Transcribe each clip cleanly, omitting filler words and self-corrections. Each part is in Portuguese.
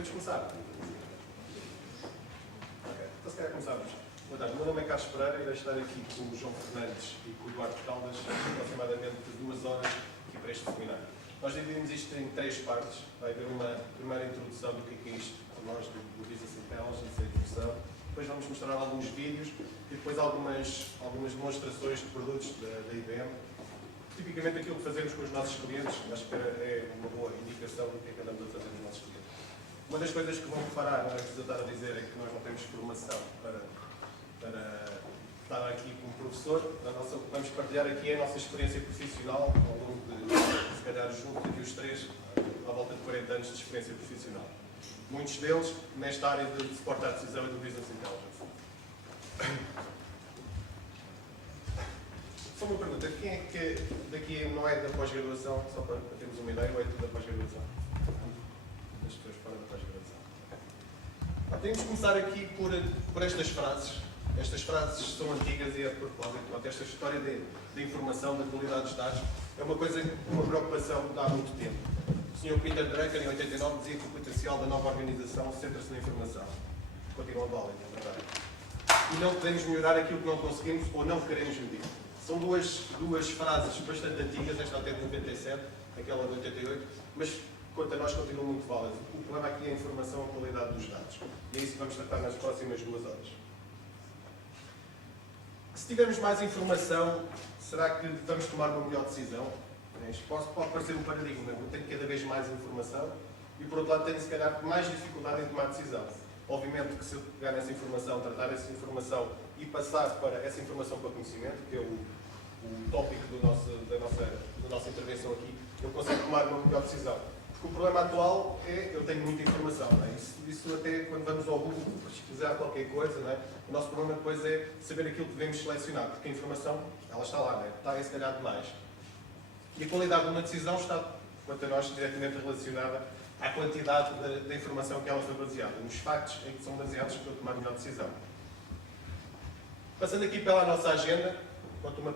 Podemos começar? Ok, então se calhar começamos. Boa tarde, o meu nome é Carlos Pereira e irei estar aqui com o João Fernandes e com o Eduardo Caldas aproximadamente 2 horas aqui para este seminário. Nós dividimos isto em 3 partes. Vai haver uma primeira introdução do que é isto para nós do Business Intelligence, a introdução. Depois vamos mostrar alguns vídeos e depois algumas demonstrações de produtos da IBM. Tipicamente aquilo que fazemos com os nossos clientes, acho que é uma boa indicação do que é que andamos a fazer nos nossos clientes. Uma das coisas que vão reparar, não é preciso estar a dizer, é que nós não temos formação para estar aqui como professor. Vamos partilhar aqui a nossa experiência profissional ao longo de, se calhar, junto aqui os 3, à volta de 40 anos de experiência profissional. Muitos deles nesta área de suporte à decisão e do Business Intelligence. Só uma pergunta, quem é que daqui não é da pós-graduação, só para termos uma ideia, ou é tudo da pós-graduação? Das pessoas fora da pós-graduação. Temos de começar aqui por estas frases. Estas frases são antigas e é de propósito. Esta história da informação, da qualidade dos dados, é uma coisa, uma preocupação de há muito tempo. O Sr. Peter Drucker, em 89, dizia que o potencial da nova organização centra-se na informação. Continua válido, é verdade. E não podemos melhorar aquilo que não conseguimos ou não queremos medir. São duas frases bastante antigas, esta até de 97, aquela de 88, mas quanto a nós continuam muito válidas. O problema aqui é a informação e a qualidade dos dados. E é isso que vamos tratar nas próximas 2 horas. Se tivermos mais informação, será que vamos tomar uma melhor decisão? Isto pode parecer um paradigma. Eu tenho cada vez mais informação e, por outro lado, tenho, se calhar, mais dificuldade em tomar decisão. Obviamente que se eu pegar nessa informação, tratar essa informação e passar para essa informação para conhecimento, que é o tópico da nossa intervenção aqui, eu consigo tomar uma melhor decisão. Porque o problema atual é eu tenho muita informação. Não é? Isso até quando vamos ao Google pesquisar qualquer coisa, não é? O nosso problema depois é saber aquilo que devemos selecionar, porque a informação ela está lá, não é? Está aí se calhar demais. E a qualidade de uma decisão está, quanto a nós, diretamente relacionada à quantidade da informação que ela foi baseada, nos factos em que são baseados para eu tomar a melhor decisão. Passando aqui pela nossa agenda, uma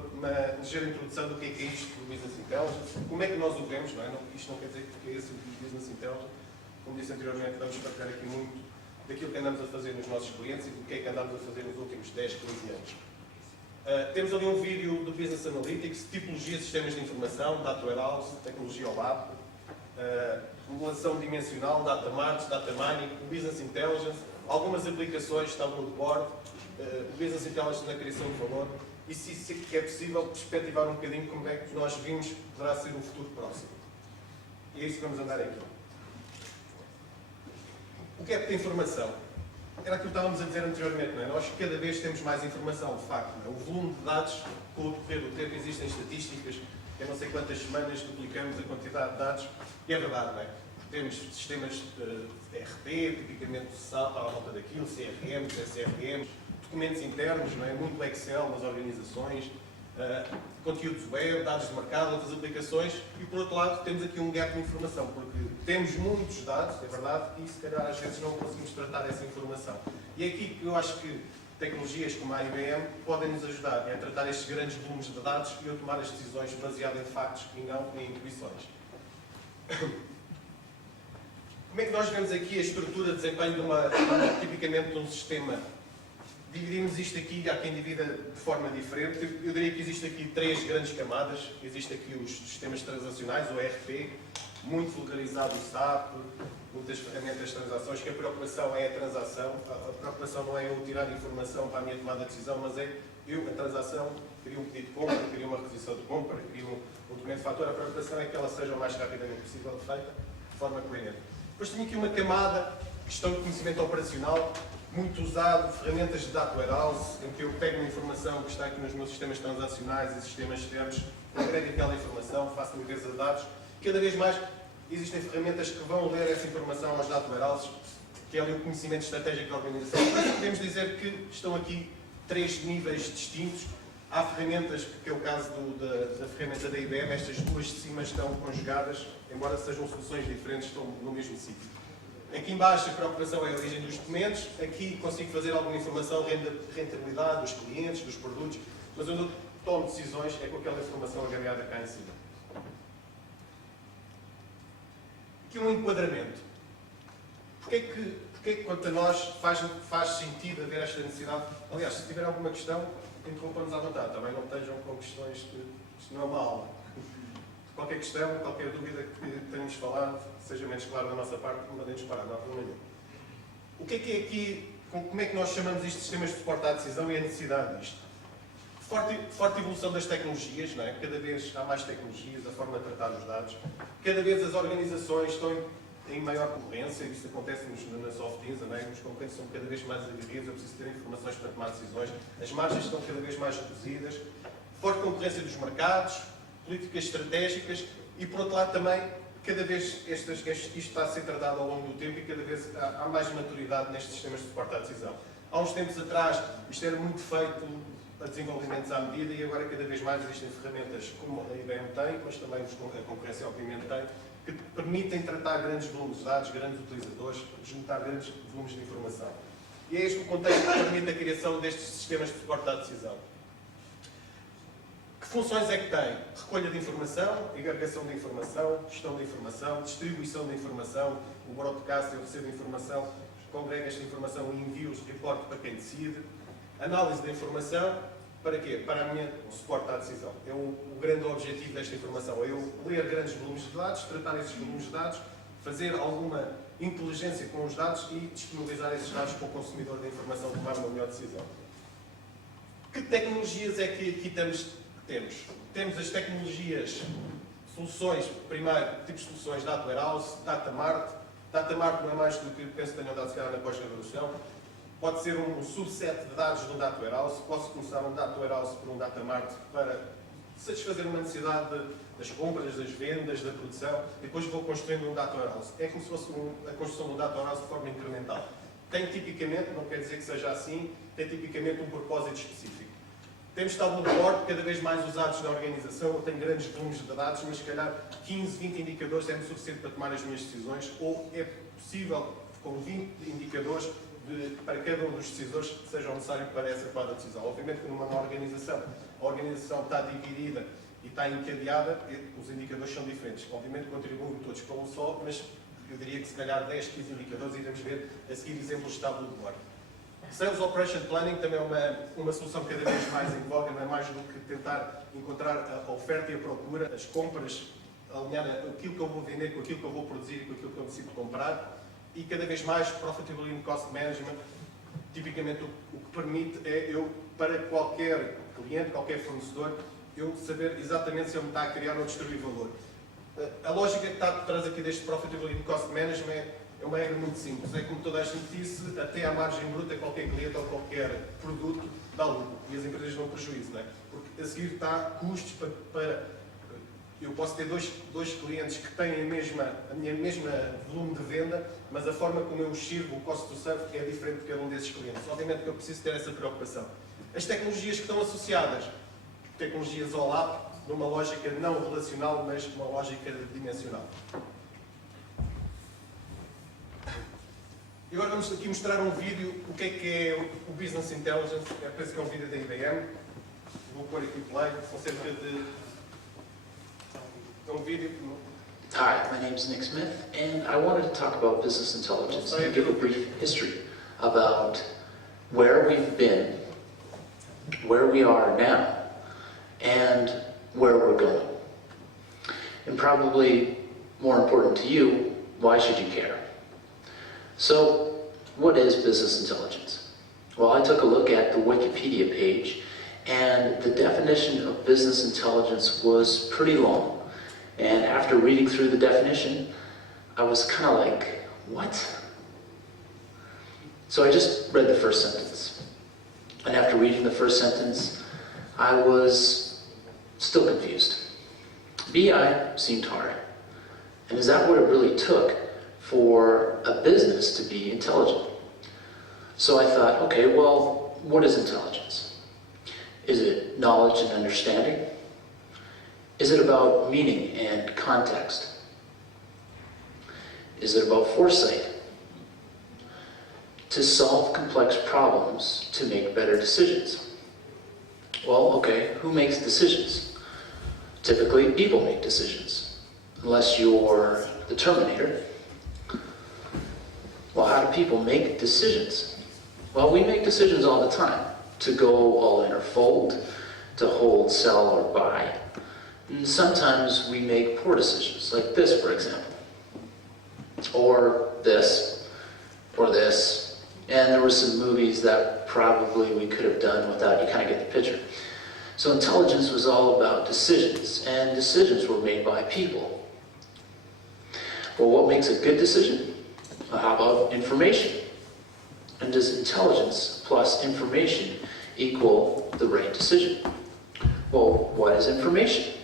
ligeira introdução do que é isto do Business Intelligence, como é que nós o vemos, não é? Isto não quer dizer que é esse o Business Intelligence, como disse anteriormente, vamos partilhar aqui muito daquilo que andamos a fazer nos nossos clientes e do que é que andamos a fazer nos últimos 10, 15 anos. Temos ali um vídeo do Business Analytics, tipologia de sistemas de informação, Data Warehouse, tecnologia OLAP, modelação dimensional, Data Marts, Data Mining, Business Intelligence, algumas aplicações, Tableau de Bord, Business Intelligence na criação de valor, e se é possível perspectivar um bocadinho como é que nós vimos que poderá ser um futuro próximo. E é isso que vamos andar aqui. O que é que tem informação? Era aquilo que estávamos a dizer anteriormente, não é? Nós cada vez temos mais informação, de facto. Não é? O volume de dados, com o decorrer do tempo, existem estatísticas, eu não sei quantas semanas duplicamos a quantidade de dados, e é verdade, não é? Temos sistemas de RP, tipicamente SAP à volta daquilo, CRM, SRM, documentos internos, não é? Muito Excel nas organizações, conteúdos web, dados de mercado, outras aplicações, e por outro lado temos aqui um gap de informação, porque temos muitos dados, é verdade, e se calhar às vezes não conseguimos tratar essa informação. E é aqui que eu acho que tecnologias como a IBM podem nos ajudar a tratar estes grandes volumes de dados e a tomar as decisões baseadas em factos e não em intuições. Como é que nós vemos aqui a estrutura de desempenho tipicamente de um sistema? Dividimos isto aqui, há quem divida de forma diferente. Eu diria que existe aqui 3 grandes camadas. Existe aqui os sistemas transacionais, o ERP, muito localizado o SAP, muitas ferramentas de transações, que a preocupação é a transação. A preocupação não é eu tirar informação para a minha tomada de decisão, mas é eu, a transação, queria um pedido de compra, queria uma requisição de compra, queria um documento de fatura. A preocupação é que ela seja o mais rapidamente possível feita, de forma coerente. Depois tenho aqui uma camada, questão de conhecimento operacional, muito usado, ferramentas de Data Warehouse, em que eu pego uma informação que está aqui nos meus sistemas transacionais e sistemas externos, agrego aquela informação, faço limpeza de dados. Cada vez mais existem ferramentas que vão ler essa informação aos Data Warehouses, que é ali o conhecimento estratégico da organização. Mas podemos dizer que estão aqui 3 níveis distintos. Há ferramentas, que é o caso da ferramenta da IBM, estas duas de cima estão conjugadas, embora sejam soluções diferentes, estão no mesmo sítio. Aqui embaixo a preocupação é a origem dos documentos, aqui consigo fazer alguma informação, rentabilidade dos clientes, dos produtos, mas onde eu tomo decisões é com aquela informação agregada cá em cima. Aqui um enquadramento. Porquê que quanto a nós faz sentido haver esta necessidade? Aliás, se tiver alguma questão, interrompam-nos à vontade, também não estejam com questões que isto não é uma aula. Qualquer questão, qualquer dúvida que tenhamos falado, seja menos claro da nossa parte, mandem-nos parar, não há problema nenhum. O que é aqui, como é que nós chamamos isto de sistemas de suporte à decisão e a necessidade disto? Forte evolução das tecnologias, não é? Cada vez há mais tecnologias, a forma de tratar os dados. Cada vez as organizações estão em maior concorrência, isso acontece na Softinsa, não é? Os concorrentes são cada vez mais aguerridos, eu preciso ter informações para tomar decisões, as margens estão cada vez mais reduzidas, forte concorrência dos mercados, políticas estratégicas e, por outro lado, também, cada vez isto está a ser tratado ao longo do tempo e cada vez há mais maturidade nestes sistemas de suporte à decisão. Há uns tempos atrás, isto era muito feito a desenvolvimentos à medida e agora cada vez mais existem ferramentas como a IBM tem, mas também a concorrência obviamente tem, que permitem tratar grandes volumes de dados, grandes utilizadores, juntar grandes volumes de informação. E é este o contexto que permite a criação destes sistemas de suporte à decisão. Que funções é que tem? Recolha de informação, agregação de informação, gestão de informação, distribuição de informação, o broadcast, eu recebo informação, congrego esta informação e envio-os, reporto para quem decide. Análise da informação, para quê? Para a minha suporte à decisão. É o grande objetivo desta informação. É eu ler grandes volumes de dados, tratar esses volumes de dados, fazer alguma inteligência com os dados e disponibilizar esses dados para o consumidor da informação tomar uma melhor decisão. Que tecnologias é que aqui temos? Temos as tecnologias, soluções, primeiro, tipos de soluções Data Warehouse, Data Mart. Data Mart não é mais do que penso que tenham dado se calhar na pós-graduação. Pode ser um subset de dados do Data Warehouse. Posso começar um Data Warehouse por um Data Mart para satisfazer uma necessidade das compras, das vendas, da produção, e depois vou construindo um Data Warehouse. É como se fosse a construção do Data Warehouse de forma incremental. Tem tipicamente, não quer dizer que seja assim, tem tipicamente um propósito específico. Temos tabula de bordo, cada vez mais usados na organização. Eu tenho grandes volumes de dados, mas se calhar 15, 20 indicadores é suficiente para tomar as minhas decisões, ou é possível, com 20 indicadores, para cada um dos decisores que sejam necessários para essa quadra decisão. Obviamente que numa organização, a organização está dividida e está encadeada, os indicadores são diferentes. Obviamente contribuem todos para um só, mas eu diria que se calhar 10, 15 indicadores iremos ver a seguir exemplos de tabula de bordo. Sales Operation Planning também é uma solução cada vez mais em voga, não é mais do que tentar encontrar a oferta e a procura, as compras, alinhar aquilo que eu vou vender com aquilo que eu vou produzir e com aquilo que eu decido comprar. E cada vez mais Profitability and Cost Management, tipicamente o que permite é eu, para qualquer cliente, qualquer fornecedor, eu saber exatamente se ele me está a criar ou destruir valor. A lógica que está por trás aqui deste Profitability and Cost Management é uma regra muito simples. É como toda a gente disse, até à margem bruta qualquer cliente ou qualquer produto dá lucro e as empresas dão prejuízo, não é? Porque a seguir está custos para eu posso ter dois clientes que têm a minha mesma volume de venda, mas a forma como eu os sirvo, o cost to serve, é diferente de cada um desses clientes. Obviamente que eu preciso ter essa preocupação. As tecnologias que estão associadas, tecnologias OLAP, numa lógica não relacional, mas uma lógica dimensional. E agora vamos aqui mostrar um vídeo, o que é o Business Intelligence. Eu penso que é um vídeo da IBM. Vou pôr aqui o play, são cerca de... Hi, my name is Nick Smith, and I wanted to talk about business intelligence and give a brief history about where we've been, where we are now, and where we're going. And probably more important to you, why should you care? So, what is business intelligence? Well, I took a look at the Wikipedia page, and the definition of business intelligence was pretty long. And after reading through the definition, I was kind of like, what? So I just read the first sentence. And after reading the first sentence, I was still confused. BI seemed hard. And is that what it really took for a business to be intelligent? So I thought, okay, well, what is intelligence? Is it knowledge and understanding? Is it about meaning and context? Is it about foresight? To solve complex problems, to make better decisions. Well, okay, who makes decisions? Typically, people make decisions. Unless you're the Terminator. Well, how do people make decisions? Well, we make decisions all the time. To go all in or fold, to hold, sell, or buy. And sometimes we make poor decisions, like this, for example. Or this, and there were some movies that probably we could have done without. You kind of get the picture. So intelligence was all about decisions, and decisions were made by people. Well, what makes a good decision? Well, how about information? And does intelligence plus information equal the right decision? Well, what is information?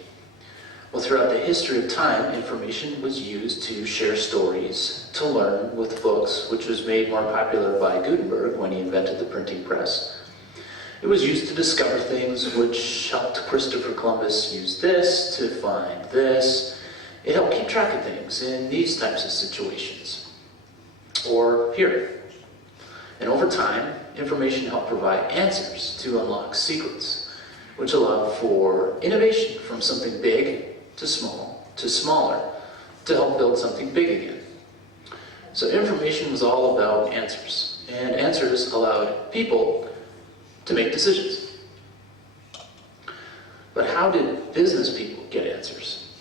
Well, throughout the history of time, information was used to share stories, to learn with books, which was made more popular by Gutenberg when he invented the printing press. It was used to discover things, which helped Christopher Columbus use this to find this. It helped keep track of things in these types of situations. Or here. And over time, information helped provide answers to unlock secrets, which allowed for innovation from something big to small to smaller to help build something big again. So information was all about answers, and answers allowed people to make decisions. But how did business people get answers?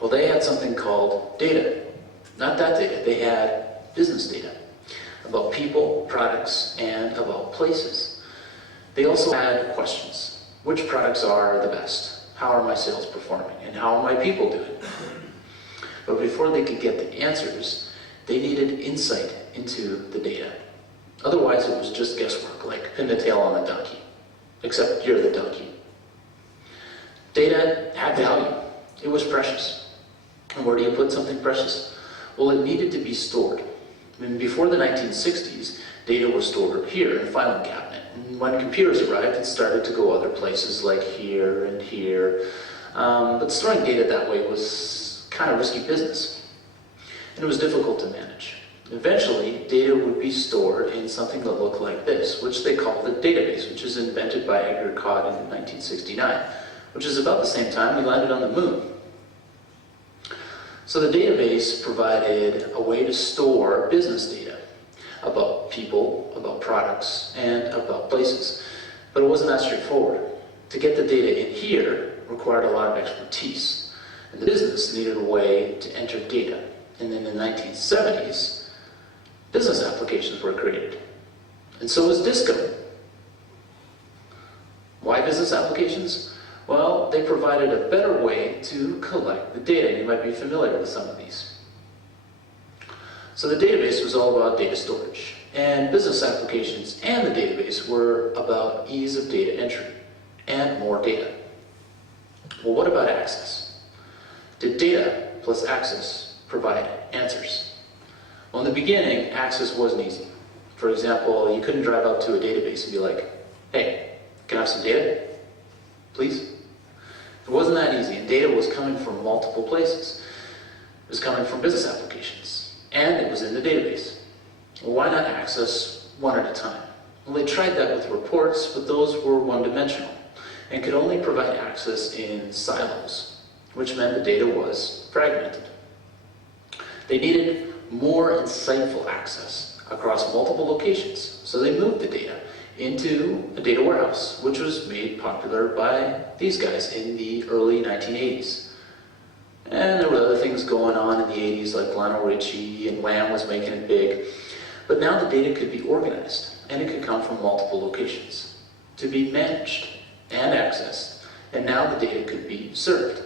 Well, they had something called data. Not that data, they had business data about people, products, and about places. They also had questions. Which products are the best? How are my sales performing? And how are my people doing? But before they could get the answers, they needed insight into the data. Otherwise, it was just guesswork, like pin the tail on a donkey. Except you're the donkey. Data had value. It was precious. And where do you put something precious? Well, it needed to be stored. I mean, before the 1960s, data was stored here in a filing cabinet. And when computers arrived, it started to go other places like here and here. But storing data that way was kind of risky business. And it was difficult to manage. Eventually, data would be stored in something that looked like this, which they called a database, which was invented by Edgar Cod in 1969, which is about the same time we landed on the moon. So the database provided a way to store business data about people, about products, and about places. But it wasn't that straightforward. To get the data in here required a lot of expertise. And the business needed a way to enter data. And in the 1970s, business applications were created. And so was Disco. Why business applications? Well, they provided a better way to collect the data. You might be familiar with some of these. So the database was all about data storage. And business applications and the database were about ease of data entry and more data. Well, what about access? Did data plus access provide answers? Well, in the beginning, access wasn't easy. For example, you couldn't drive up to a database and be like, hey, can I have some data? Please? It wasn't that easy, and data was coming from multiple places. It was coming from business applications, and it was in the database. Well, why not access one at a time? Well, they tried that with reports, but those were one-dimensional and could only provide access in silos, which meant the data was fragmented. They needed more insightful access across multiple locations, so they moved the data into a data warehouse, which was made popular by these guys in the early 1980s. And there were other things going on in the 80s, like Lionel Richie and Wham was making it big. But now the data could be organized, and it could come from multiple locations to be managed and accessed, and now the data could be served.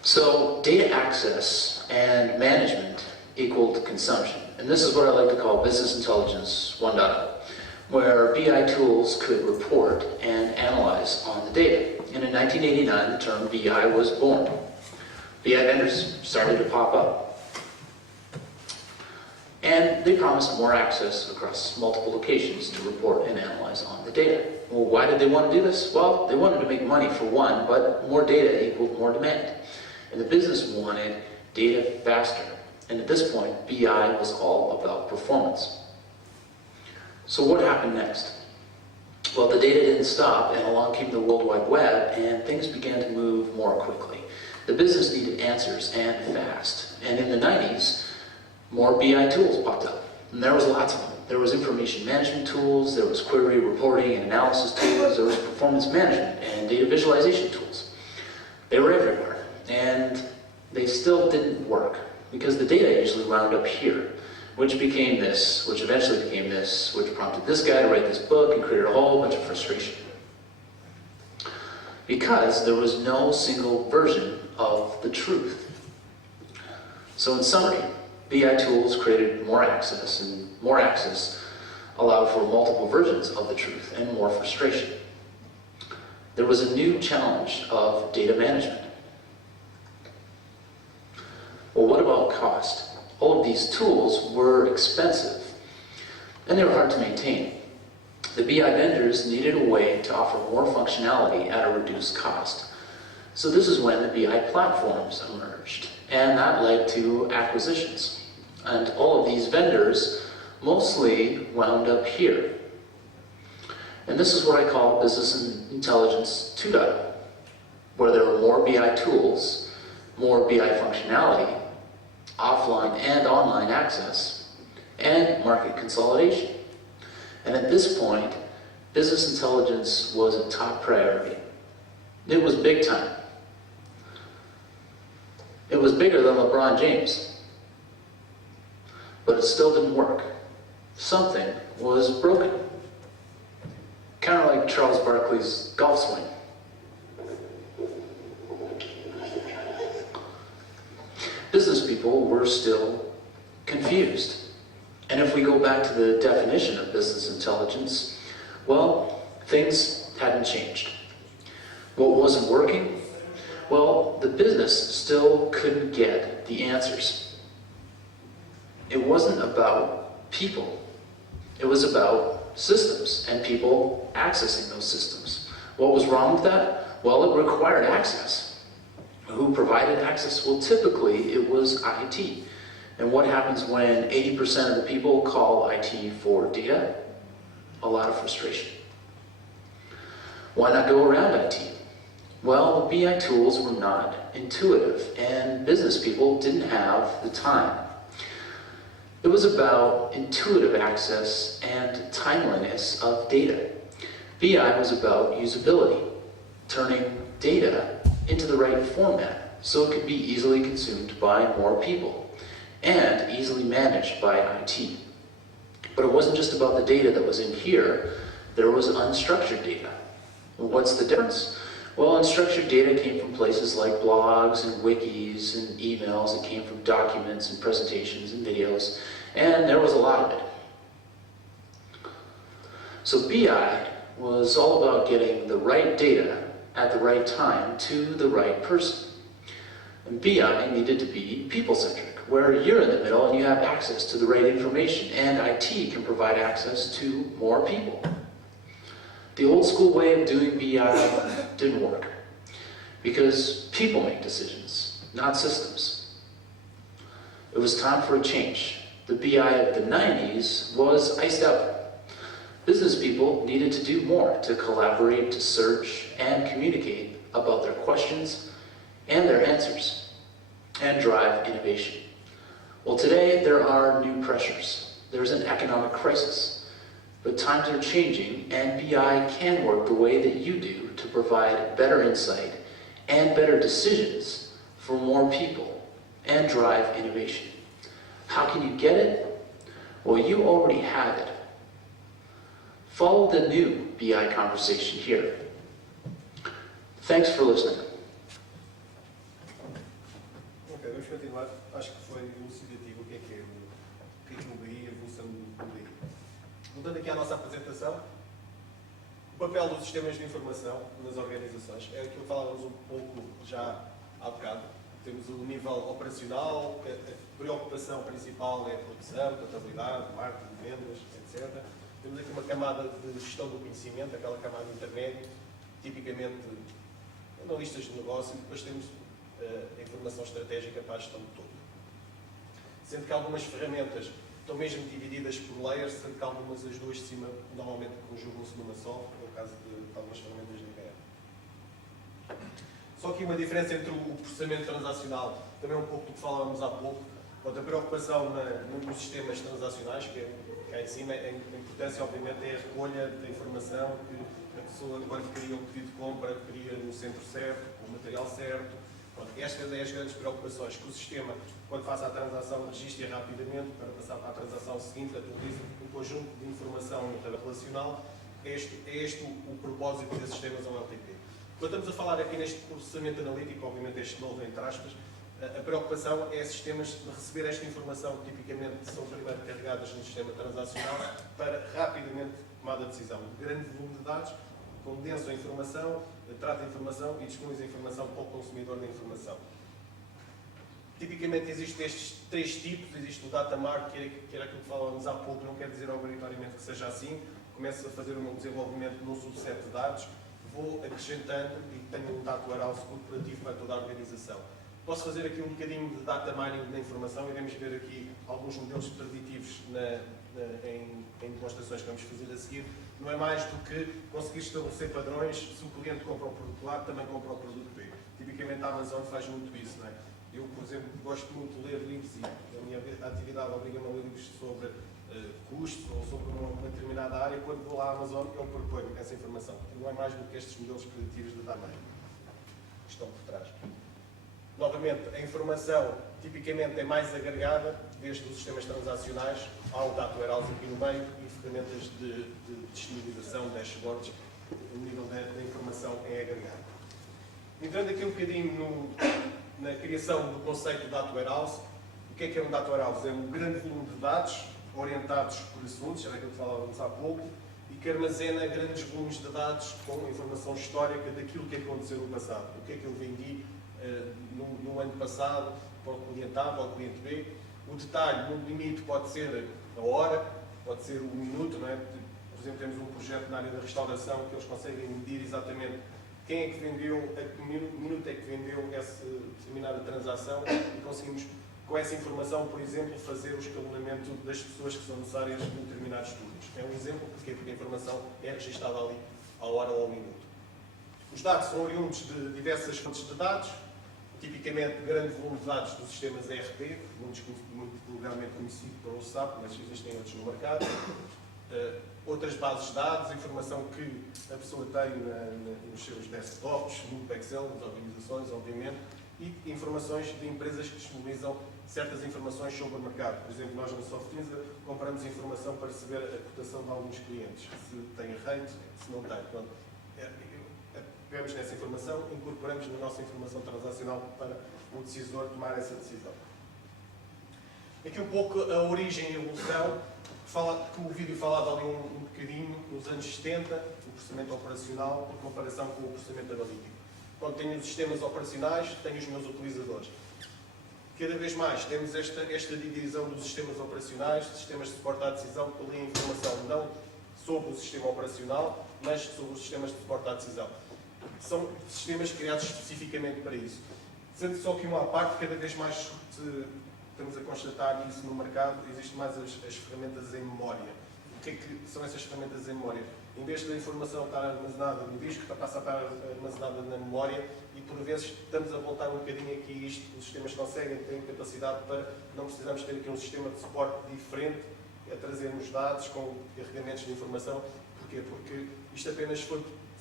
So data access and management equaled consumption. And this is what I like to call business intelligence 1.0, where BI tools could report and analyze on the data. And in 1989, the term BI was born. BI vendors started to pop up. And they promised more access across multiple locations to report and analyze on the data. Well, why did they want to do this? Well, they wanted to make money for one, but more data equaled more demand. And the business wanted data faster. And at this point, BI was all about performance. So what happened next? Well, the data didn't stop, and along came the World Wide Web, and things began to move more quickly. The business needed answers, and fast. And in the 90s, more BI tools popped up. And there was lots of them. There was information management tools, there was query reporting and analysis tools, there was performance management and data visualization tools. They were everywhere. And they still didn't work because the data usually wound up here, which became this, which eventually became this, which prompted this guy to write this book and created a whole bunch of frustration. Because there was no single version of the truth. So in summary, BI tools created more access, and more access allowed for multiple versions of the truth and more frustration. There was a new challenge of data management. Well, what about cost? All of these tools were expensive, and they were hard to maintain. The BI vendors needed a way to offer more functionality at a reduced cost. So this is when the BI platforms emerged, and that led to acquisitions. And all of these vendors mostly wound up here. And this is what I call Business Intelligence 2.0, where there were more BI tools, more BI functionality, offline and online access, and market consolidation. And at this point, business intelligence was a top priority. It was big time. It was bigger than LeBron James. But it still didn't work. Something was broken. Kind of like Charles Barkley's golf swing. Business people were still confused. And if we go back to the definition of business intelligence, well, things hadn't changed. What wasn't working? Well, the business still couldn't get the answers. It wasn't about people. It was about systems and people accessing those systems. What was wrong with that? Well, it required access. Who provided access? Well, typically it was IT. And what happens when 80% of the people call IT for data? A lot of frustration. Why not go around IT? Well, the BI tools were not intuitive, and business people didn't have the time. It was about intuitive access and timeliness of data. BI was about usability, turning data into the right format so it could be easily consumed by more people and easily managed by IT. But it wasn't just about the data that was in here, there was unstructured data. What's the difference? Well, unstructured data came from places like blogs and wikis and emails. It came from documents and presentations and videos, and there was a lot of it. So BI was all about getting the right data at the right time to the right person. And BI needed to be people-centric, where you're in the middle and you have access to the right information, and IT can provide access to more people. The old school way of doing BI didn't work, because people make decisions, not systems. It was time for a change. The BI of the 90s was iced out. Business people needed to do more to collaborate, to search, and communicate about their questions and their answers, and drive innovation. Well, today there are new pressures. There's an economic crisis. But times are changing, and BI can work the way that you do to provide better insight and better decisions for more people and drive innovation. How can you get it? Well, you already have it. Follow the new BI conversation here. Thanks for listening. Ok, vamos continuar. Acho que foi elucidativo o que é o BI, a evolução do BI. Voltando aqui à nossa apresentação, o papel dos sistemas de informação nas organizações é aquilo que falávamos um pouco já há bocado. Temos o nível operacional, a preocupação principal é a produção, contabilidade, marketing, vendas, etc. Temos aqui uma camada de gestão do conhecimento, aquela camada intermédia, tipicamente analistas de negócio, e depois temos a informação estratégica para a gestão de todo. Sendo que algumas ferramentas estão mesmo divididas por layers, sendo que algumas, as duas de cima, normalmente conjugam-se numa só, no caso de algumas ferramentas de IBM. Só aqui uma diferença entre o processamento transacional também um pouco do que falávamos há pouco. Portanto, a preocupação nos sistemas transacionais, que é cá em cima, a importância, obviamente, é a recolha da informação que a pessoa, quando cria um pedido de compra, cria no centro certo, com o material certo. Pronto, estas são as grandes preocupações, que o sistema, quando faça a transação, registre rapidamente para passar para a transação seguinte, atualize um conjunto de informação relacional. É este o propósito desses sistemas OLTP. Quando estamos a falar aqui neste processamento analítico, obviamente este novo entre aspas, a preocupação é sistemas de receber esta informação que tipicamente são primeiro carregadas no sistema transacional para rapidamente tomar a decisão. Um grande volume de dados, condensa a informação, trata a informação e disponibiliza a informação para o consumidor da informação. Tipicamente existem estes três tipos, existe o data mart, que era aquilo que falávamos há pouco, não quer dizer obrigatoriamente que seja assim, começo a fazer um desenvolvimento num subset de dados, vou acrescentando e tenho um data warehouse corporativo para toda a organização. Posso fazer aqui um bocadinho de data mining da informação, iremos ver aqui alguns modelos preditivos em demonstrações que vamos fazer a seguir. Não é mais do que conseguir estabelecer padrões, se o cliente compra o produto A, também compra o produto B. Tipicamente a Amazon faz muito isso, não é? Eu, por exemplo, gosto muito de ler livros e a minha atividade obriga-me a ler livros sobre custos ou sobre uma determinada área. Quando vou lá à Amazon, eu proponho essa informação. Não é mais do que estes modelos preditivos de data mining que estão por trás. Novamente, a informação tipicamente é mais agregada, desde os sistemas transacionais ao data warehouse aqui no meio e ferramentas de disponibilização, dashboards, o nível da informação é agregado. Entrando aqui um bocadinho na criação do conceito de data warehouse, o que é um data warehouse? É um grande volume de dados orientados por assuntos, era aquilo que falávamos há pouco, e que armazena grandes volumes de dados com informação histórica daquilo que aconteceu no passado. O que é que eu vendi no ano passado para o cliente A, para o cliente B. O detalhe, no limite, pode ser a hora, pode ser o minuto, não é? Por exemplo, temos um projeto na área da restauração que eles conseguem medir exatamente quem é que vendeu, a que minuto é que vendeu essa determinada transação e conseguimos, com essa informação, por exemplo, fazer o escalonamento das pessoas que são necessárias em determinados turnos. É um exemplo, porque a informação é registada ali à hora ou ao minuto. Os dados são oriundos de diversas fontes de dados, tipicamente grande volume de dados dos sistemas ERP, muito vulgarmente conhecido pelo SAP, mas existem outros no mercado. Outras bases de dados, informação que a pessoa tem nos seus desktops, no Excel, nas organizações, obviamente, e informações de empresas que disponibilizam certas informações sobre o mercado. Por exemplo, nós na Softinza compramos informação para saber a cotação de alguns clientes, se tem rate, se não tem. Pronto, pegamos nessa informação, incorporamos na nossa informação transacional para o decisor tomar essa decisão. Aqui um pouco a origem e a evolução, que o vídeo falava ali um bocadinho, nos anos 70, o processamento operacional, em comparação com o processamento analítico. Quando tenho os sistemas operacionais, tenho os meus utilizadores. Cada vez mais temos esta divisão dos sistemas operacionais, sistemas de suporte à decisão, que ali a informação não sobre o sistema operacional, mas sobre os sistemas de suporte à decisão. São sistemas criados especificamente para isso. Sendo só que uma à parte, cada vez mais estamos a constatar isso no mercado, existem mais as ferramentas em memória. O que é que são essas ferramentas em memória? Em vez da informação estar armazenada no disco, passa a estar armazenada na memória e, por vezes, estamos a voltar um bocadinho aqui a isto. Os sistemas conseguem, têm capacidade para não precisarmos ter aqui um sistema de suporte diferente a trazermos dados com carregamentos de informação. Porquê? Porque isto apenas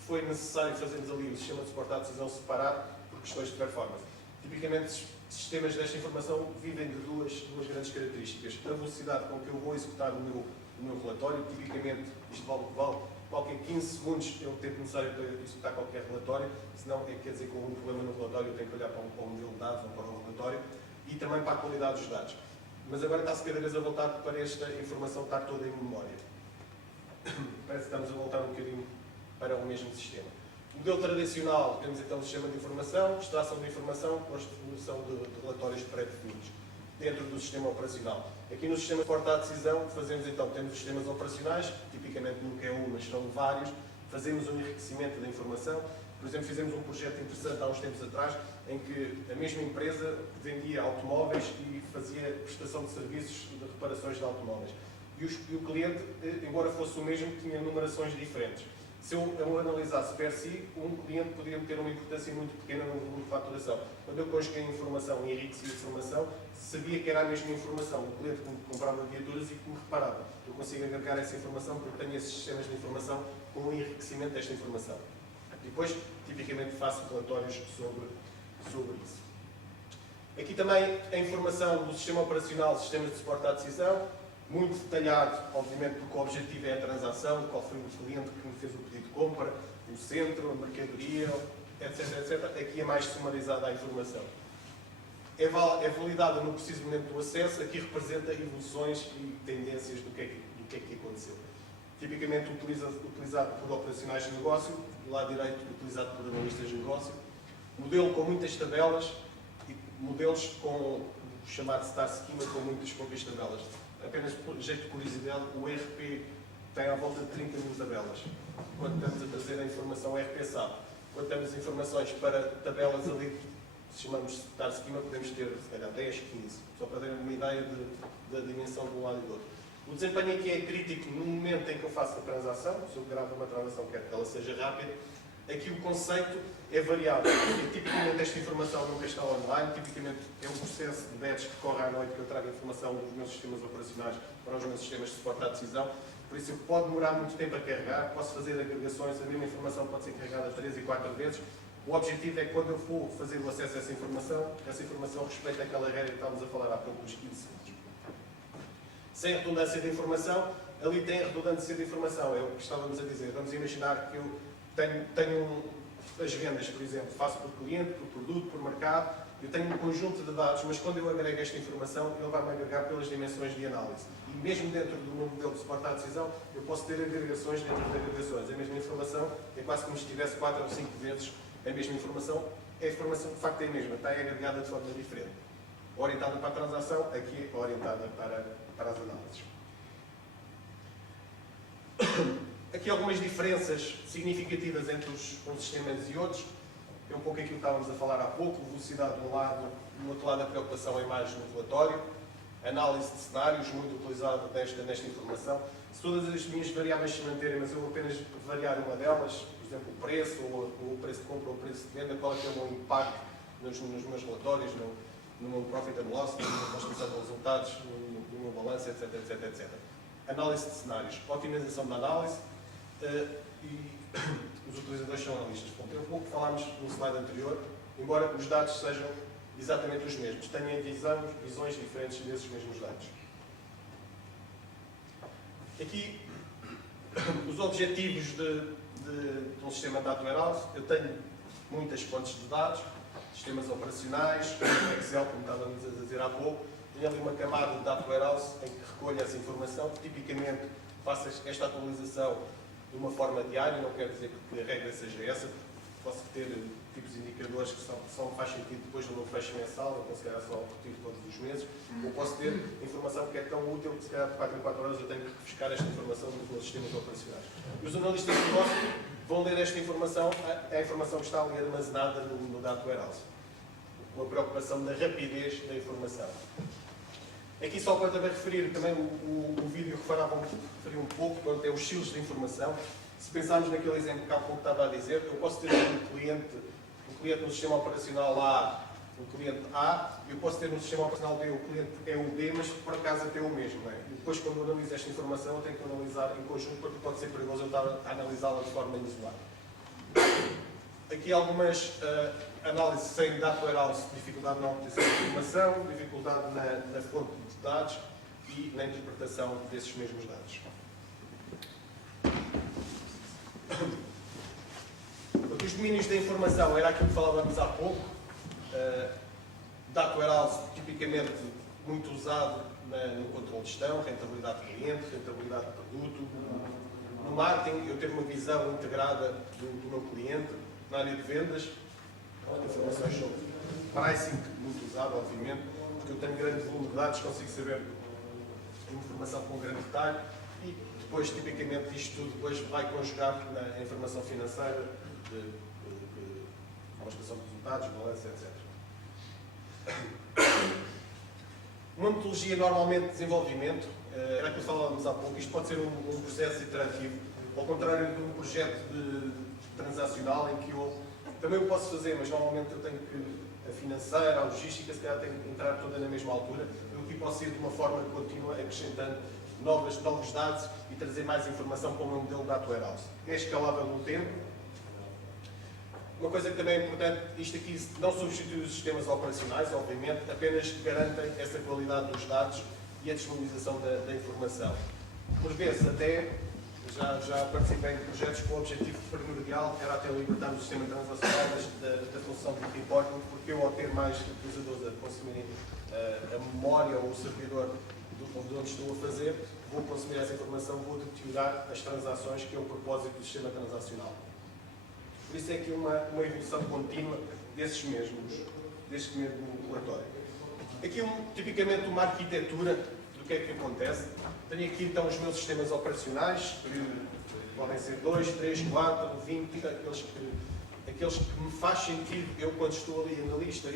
foi necessário fazermos ali o sistema de suporte à decisão separado por questões de performance. Tipicamente, sistemas desta informação vivem de duas grandes características. A velocidade com que eu vou executar o meu relatório, tipicamente, isto vale qualquer 15 segundos é o tempo necessário para executar qualquer relatório, senão quer dizer que com um problema no relatório eu tenho que olhar para o modelo de dados ou para o relatório e também para a qualidade dos dados. Mas agora está-se cada vez a voltar para esta informação estar toda em memória. Parece que estamos a voltar um bocadinho para o mesmo sistema. O modelo tradicional, temos então o sistema de informação, extração de informação, construção de relatórios pré-definidos dentro do sistema operacional. Aqui no sistema de suporte à decisão, fazemos então, temos os sistemas operacionais, tipicamente nunca é um, mas são vários, fazemos um enriquecimento da informação. Por exemplo, fizemos um projeto interessante há uns tempos atrás, em que a mesma empresa vendia automóveis e fazia prestação de serviços de reparações de automóveis. E o cliente, embora fosse o mesmo, tinha numerações diferentes. Se eu analisasse per si, um cliente poderia ter uma importância muito pequena no volume de faturação. Quando eu conjuguei a informação e enriqueci a informação, sabia que era a mesma informação. O cliente que me comprava viaturas e que me reparava. Eu consigo agregar essa informação porque tenho esses sistemas de informação com o enriquecimento desta informação. E depois, tipicamente, faço relatórios sobre isso. Aqui também a informação do sistema operacional, sistemas de suporte à decisão, muito detalhado, obviamente, porque o objetivo é a transação, qual foi o cliente que me fez o pedido de compra, o centro, a mercadoria, etc, etc. Aqui é mais sumarizada a informação. É validada no preciso momento do acesso, aqui representa evoluções e tendências do que é que aconteceu. Tipicamente utilizado por operacionais de negócio, do lado direito utilizado por analistas de negócio. Modelo com muitas tabelas e modelos com o chamado Star Schema com muitas poucas tabelas. Apenas por jeito de curiosidade, o ERP tem à volta de 30 mil tabelas. Quando estamos a trazer a informação ERP SAP, quando temos informações para tabelas ali, se chamamos Star Schema, podemos ter, se calhar, 10, 15, só para terem uma ideia da dimensão de um lado e do outro. O desempenho aqui é crítico no momento em que eu faço a transação, se eu gravo uma transação, quero que ela seja rápida. Aqui o conceito é variável. Tipicamente esta informação nunca está online, tipicamente é um processo de batch que corre à noite que eu trago a informação dos meus sistemas operacionais para os meus sistemas de suporte à decisão. Por isso pode demorar muito tempo a carregar, posso fazer agregações, a mesma informação pode ser carregada 3 e 4 vezes. O objetivo é que quando eu for fazer o acesso a essa informação respeita aquela regra que estávamos a falar há pouco dos 15 segundos. Sem redundância de informação, ali tem a redundância de informação, é o que estávamos a dizer. Vamos imaginar que eu tenho as vendas, por exemplo, faço por cliente, por produto, por mercado, eu tenho um conjunto de dados, mas quando eu agrego esta informação, ele vai-me agregar pelas dimensões de análise. E mesmo dentro do meu modelo de suporte à decisão, eu posso ter agregações dentro de agregações. A mesma informação é quase como se tivesse 4 ou 5 vezes a mesma informação. A informação, de facto, é a mesma, está agregada de forma diferente. Orientada para a transação, aqui é orientada para as análises. Aqui algumas diferenças significativas entre uns sistemas e outros. É um pouco aquilo que estávamos a falar há pouco, velocidade de um lado, do outro lado a preocupação é mais no relatório, análise de cenários, muito utilizado nesta informação. Se todas as minhas variáveis se manterem, mas eu apenas variar uma delas, por exemplo, o preço, ou o preço de compra ou o preço de venda, qual é que é o meu impacto nos meus relatórios, no meu profit and loss, na minha construção de resultados, no meu balanço, etc, etc, etc. Análise de cenários, otimização da análise, e os utilizadores são analistas. Portanto, um pouco falámos no slide anterior, embora os dados sejam exatamente os mesmos, têm visões diferentes desses mesmos dados. Aqui, os objetivos de um sistema de data warehouse, eu tenho muitas fontes de dados, sistemas operacionais, Excel, como estávamos a dizer há pouco, tenho ali uma camada de data warehouse em que recolho essa informação, tipicamente faço esta atualização de uma forma diária, não quer dizer que a regra seja essa, posso ter tipos de indicadores que só faz sentido depois do meu fecho mensal, não considerar só repetir todos os meses, ou posso ter informação que é tão útil que se calhar de 4 em 4 horas eu tenho que buscar esta informação nos meus sistemas operacionais. E os analistas de negócio vão ler esta informação, a informação que está ali armazenada no data warehouse. Com a preocupação da rapidez da informação. Aqui só para também referir, também o vídeo referiu um pouco, quanto é os estilos de informação. Se pensarmos naquele exemplo que há pouco estava a dizer, eu posso ter um cliente no sistema operacional A, um cliente A, e eu posso ter no sistema operacional B, o cliente é o B, mas por acaso até o mesmo. Não é? E depois, quando eu analiso esta informação, eu tenho que analisar em conjunto, porque pode ser perigoso eu estar a analisá-la de forma isolada. Aqui algumas análises sem data warehouse, dificuldade na obtenção de informação, dificuldade na fonte de dados e na interpretação desses mesmos dados. Os domínios da informação era aquilo que falávamos há pouco. Data warehouse, tipicamente muito usado no controle de gestão, rentabilidade de cliente, rentabilidade de produto. No marketing, eu ter uma visão integrada do meu cliente. Na área de vendas, informações sobre pricing, muito usado, obviamente, porque eu tenho grande volume de dados, consigo saber informação com grande detalhe e depois, tipicamente, isto tudo depois vai conjugar na informação financeira, demonstração de resultados, balanço, etc. Uma metodologia normalmente de desenvolvimento, era aquilo que falávamos há pouco, isto pode ser um processo iterativo. Ao contrário de um projeto transacional em que eu também o posso fazer, mas normalmente eu tenho que a financeira, a logística, se calhar tem que entrar toda na mesma altura. Eu aqui posso ir de uma forma contínua, acrescentando novos dados e trazer mais informação para o meu modelo de data warehouse. É escalável no tempo. Uma coisa que também é importante, isto aqui não substitui os sistemas operacionais, obviamente, apenas garantem essa qualidade dos dados e a disponibilização da informação. Por vezes até, já participei de projetos com o objetivo primordial, era até libertar o sistema transacional da função de reporting, porque eu, ao ter mais utilizadores a consumirem a memória ou o servidor de onde estou a fazer, vou consumir essa informação, vou deteriorar as transações, que é o propósito do sistema transacional. Por isso é aqui uma evolução contínua deste mesmo relatório. Aqui, tipicamente, uma arquitetura do que é que acontece. Tenho aqui, então, os meus sistemas operacionais, que podem ser 2, 3, 4, 20, aqueles que me faz sentido, eu, quando estou ali analista,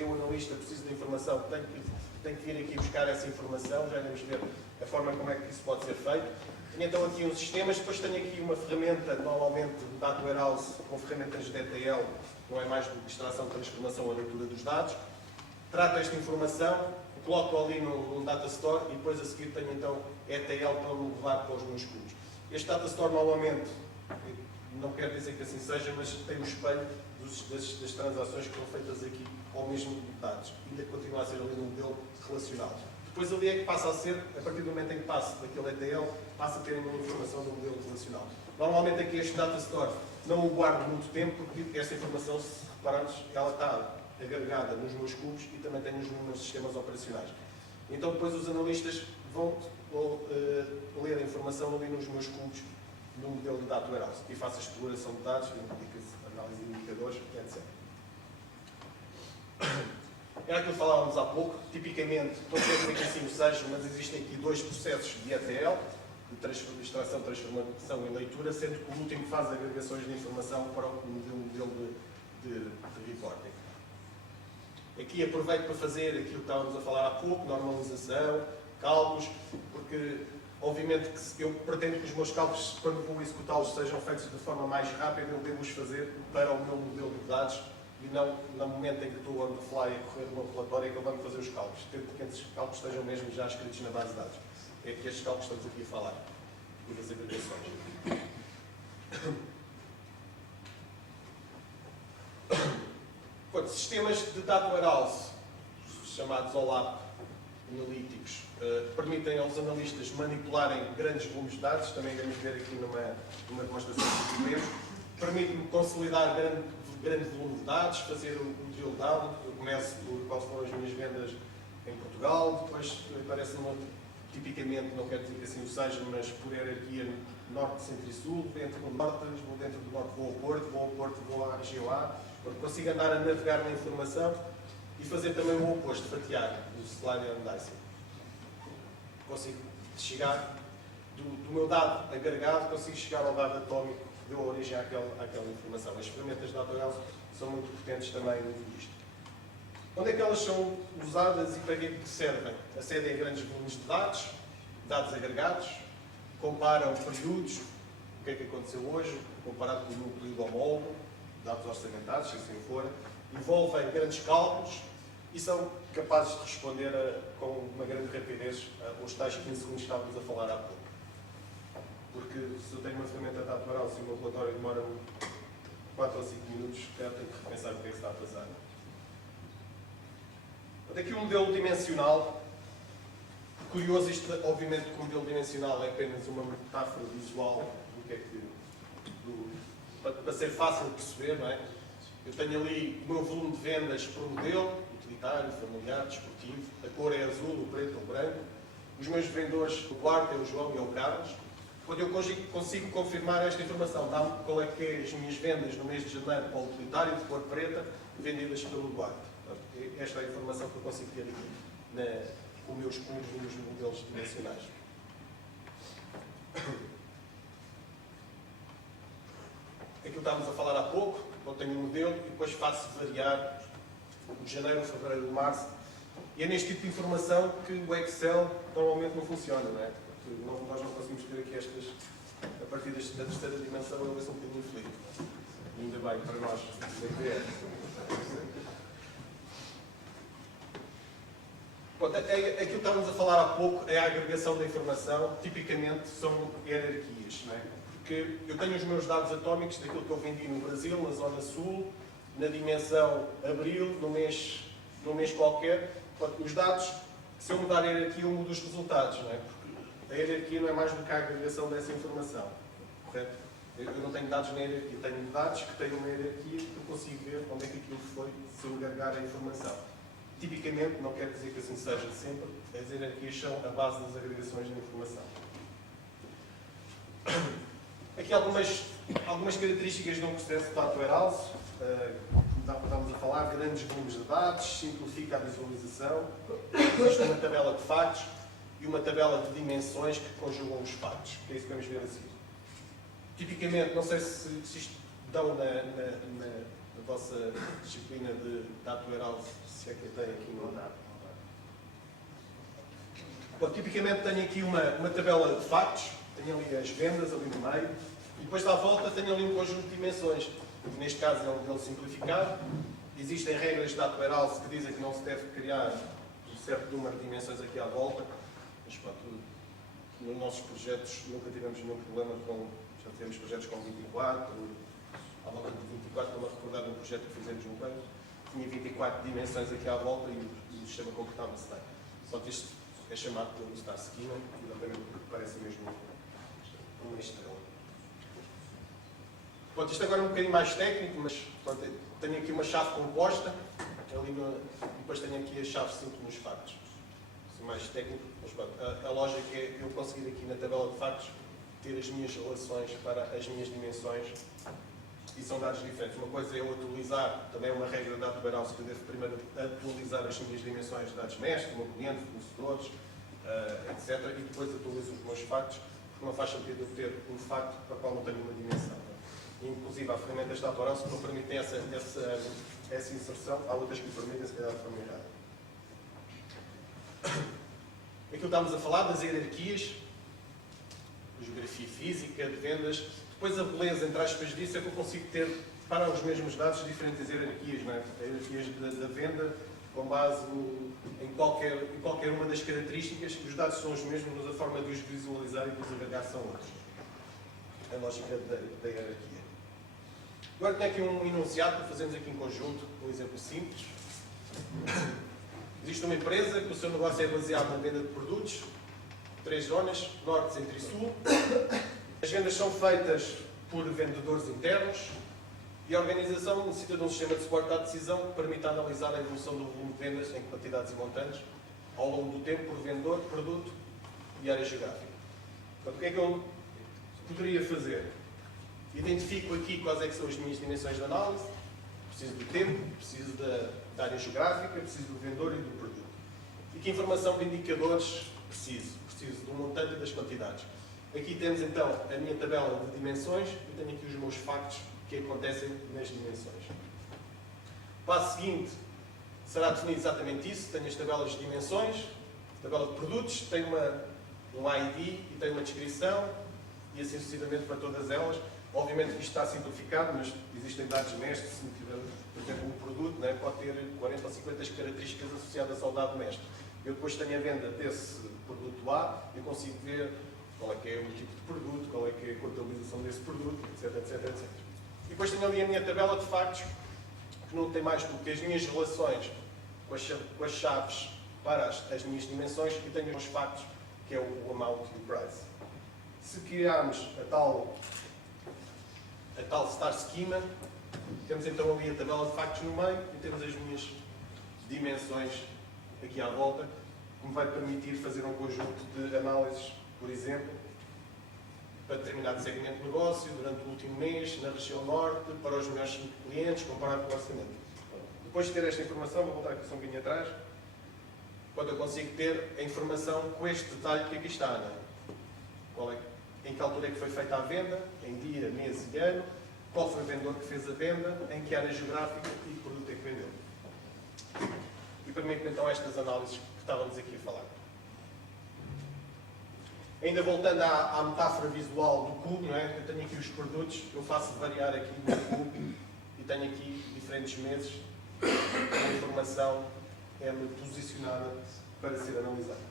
preciso de informação, tenho que vir aqui buscar essa informação, já iremos ver a forma como é que isso pode ser feito. Tenho então aqui uns sistemas, depois tenho aqui uma ferramenta, normalmente de Data Warehouse, com ferramentas de ETL, não é mais do que extração, transformação ou leitura dos dados. Trato esta informação, coloco ali no Data Store e depois a seguir tenho então ETL para me levar para os meus cubos. Este Data Store normalmente, não quero dizer que assim seja, mas tem um espelho das transações que foram feitas aqui ao mesmo de dados. Ainda continua a ser ali um modelo relacional. Depois ali é que passa a ser, a partir do momento em que passo daquele ETL, passa a ter uma informação do modelo relacional. Normalmente aqui este Data Store não o guardo muito tempo, porque esta informação, se repararmos, ela está agregada nos meus cubos e também tenho os meus sistemas operacionais. Então depois os analistas vão ler a informação ali nos meus cubos no modelo de Data Warehouse e faço a exploração de dados, análise de indicadores, etc. Era aquilo que falávamos há pouco, tipicamente, não quero dizer que assim seja, mas existem aqui dois processos de ETL, de extração, transformação e leitura, sendo que o último faz agregações de informação para o modelo de reporting. Aqui aproveito para fazer aquilo que estávamos a falar há pouco, normalização, cálculos, porque obviamente que eu pretendo que os meus cálculos, quando vou executá-los, sejam feitos de forma mais rápida, eu devo-os fazer para o meu modelo de dados e não no momento em que estou on the fly a correr uma relatória e que eu vou fazer os cálculos, tendo que esses cálculos estejam mesmo já escritos na base de dados. É que estes cálculos estamos aqui a falar, e das agregações. Quanto sistemas de Data Warehouse, chamados OLAP analíticos, permitem aos analistas manipularem grandes volumes de dados, também iremos ver aqui numa demonstração que tivemos. Permite-me consolidar grande volume de dados, fazer o drill down. Eu começo por quais foram as minhas vendas em Portugal, depois aparece-me tipicamente, não quero dizer que assim o seja, mas por hierarquia norte, centro e sul, dentro do norte, vou dentro do norte, vou ao Porto, vou à GOA, consigo andar a navegar na informação e fazer também o oposto, fatiar o slide and dicing. Consigo chegar do meu dado agregado, consigo chegar ao dado atómico que deu origem àquela informação. As ferramentas de Data Warehouse são muito potentes também nisto. Onde é que elas são usadas e para que servem? Acedem a grandes volumes de dados agregados, comparam períodos, o que é que aconteceu hoje, comparado com um período homólogo, dados orçamentados, se assim for, envolvem grandes cálculos e são capazes de responder com uma grande rapidez aos tais 15 segundos que estávamos a falar há pouco. Porque se eu tenho uma ferramenta de Data Warehouse e o meu relatório demora 4 ou 5 minutos, eu tenho que repensar o que é que está a passar. Aqui um modelo dimensional. Curioso, isto, obviamente, que o modelo dimensional é apenas uma metáfora visual do que é que. Para ser fácil de perceber, não é? Eu tenho ali o meu volume de vendas por modelo, utilitário, familiar, desportivo, a cor é azul, o preto ou o branco. Os meus vendedores, o quarto é o João e é o Carlos. Quando eu consigo confirmar esta informação, dá-me qual é que é as minhas vendas no mês de janeiro para o utilitário, de cor preta, vendidas pelo Duarte. Esta é a informação que eu consigo ter aqui com os meus cubos e nos modelos dimensionais. Aquilo que estávamos a falar há pouco, eu tenho um modelo e depois faço variar de janeiro, fevereiro, março. E é neste tipo de informação que o Excel normalmente não funciona, não é? Porque nós não conseguimos ter aqui a partir da terceira dimensão ele vai ser um bocadinho feliz. Ainda bem para nós. Pronto, aquilo que estávamos a falar há pouco é a agregação da informação, tipicamente são hierarquias, não é? Porque eu tenho os meus dados atómicos daquilo que eu vendi no Brasil, na Zona Sul, na dimensão Abril, no mês qualquer. Pronto, os dados, se eu mudar a hierarquia, eu mudo os resultados, não é? Porque a hierarquia não é mais do que a agregação dessa informação, correto? Eu não tenho dados na hierarquia, tenho dados que têm uma hierarquia que eu consigo ver onde é que aquilo foi se eu agregar a informação. Tipicamente, não quer dizer que assim seja sempre, as hierarquias são a base das agregações de informação. Aqui algumas características de um processo de data warehouse. Estamos a falar de grandes volumes de dados, simplifica a visualização, existe uma tabela de factos e uma tabela de dimensões que conjugam os factos. É isso que vamos ver a seguir. Tipicamente, não sei se isto dão na vossa disciplina de data warehouse, se é que eu tenho aqui no dado. Bom, tipicamente tenho aqui uma tabela de factos, tenho ali as vendas ali no meio, e depois à volta tenho ali um conjunto de dimensões. Neste caso é um modelo simplificado. Existem regras de data warehouse que dizem que não se deve criar um certo número de dimensões aqui à volta, mas pronto, nos nossos projetos nunca tivemos nenhum problema com, já tivemos projetos com 24, à volta de 24, estou-me a recordar de um projeto que fizemos no banco, tinha 24 dimensões aqui à volta e o sistema comportava-se bem. Só que isto é chamado pelo Star Schema, exatamente porque parece mesmo uma estrela. Pronto, isto agora é um bocadinho mais técnico, mas pronto, tenho aqui uma chave composta, depois tenho aqui a chave simples nos factos. Isso é mais técnico, mas pronto, a lógica é eu conseguir aqui na tabela de factos ter as minhas relações para as minhas dimensões e são dados diferentes. Uma coisa é eu atualizar, também é uma regra da data warehouse que eu devo primeiro atualizar as minhas dimensões de dados mestres, do meu cliente, fornecedores, etc. E depois atualizo os meus factos, porque não faz sentido eu ter um facto para o qual não tenho uma dimensão. Inclusive, há ferramentas de data warehouse que não permitem essa inserção, há outras que o permitem, se calhar de forma errada. Aquilo que estávamos a falar das hierarquias, geografia física, de vendas. Depois a beleza, entre aspas, disso é que eu consigo ter, para os mesmos dados, diferentes hierarquias, não é? Hierarquias da venda, com base em qualquer uma das características, os dados são os mesmos, mas a forma de os visualizar e de os agregar são outros. A lógica da hierarquia. Agora tenho aqui um enunciado para fazermos aqui em conjunto, um exemplo simples. Existe uma empresa que o seu negócio é baseado na venda de produtos, 3 zonas, norte, centro e sul. As vendas são feitas por vendedores internos e a organização necessita de um sistema de suporte à decisão que permita analisar a evolução do volume de vendas em quantidades e montantes ao longo do tempo por vendedor, produto e área geográfica. Portanto, o que é que eu poderia fazer? Identifico aqui quais é que são as minhas dimensões de análise, preciso do tempo, preciso da área geográfica, preciso do vendedor e do produto. E que informação de indicadores preciso? Preciso do montante e das quantidades. Aqui temos então a minha tabela de dimensões e tenho aqui os meus factos que acontecem nas dimensões. O passo seguinte será definir exatamente isso. Tenho as tabelas de dimensões, tabela de produtos, tenho um ID e tenho uma descrição e assim sucessivamente para todas elas. Obviamente que isto está simplificado, mas existem dados mestres. Se tiver, por exemplo, um produto, né, pode ter 40 ou 50 características associadas ao dado mestre. Eu depois tenho a venda desse produto A, eu consigo ver qual é que é o tipo de produto, qual é que é a contabilização desse produto, etc, etc, etc. E depois tenho ali a minha tabela de factos, que não tem mais do que as minhas relações com as chaves para as minhas dimensões e tenho os factos, que é o amount e o price. Se criarmos a tal Star Schema, temos então ali a tabela de factos no meio e temos as minhas dimensões aqui à volta, que me vai permitir fazer um conjunto de análises, por exemplo, para determinado segmento de negócio, durante o último mês, na região norte, para os melhores 5 clientes, comparado com o orçamento. Depois de ter esta informação, vou voltar aqui só um bocadinho atrás, quando eu consigo ter a informação com este detalhe que aqui está, não é? Em que altura é que foi feita a venda, em dia, mês e ano, qual foi o vendedor que fez a venda, em que área geográfica e que produto é que vendeu. E permite então estas análises que estávamos aqui a falar. Ainda voltando à metáfora visual do cubo, não é? Eu tenho aqui os produtos, eu faço variar aqui o cubo e tenho aqui diferentes meses. A informação é-me posicionada para ser analisada.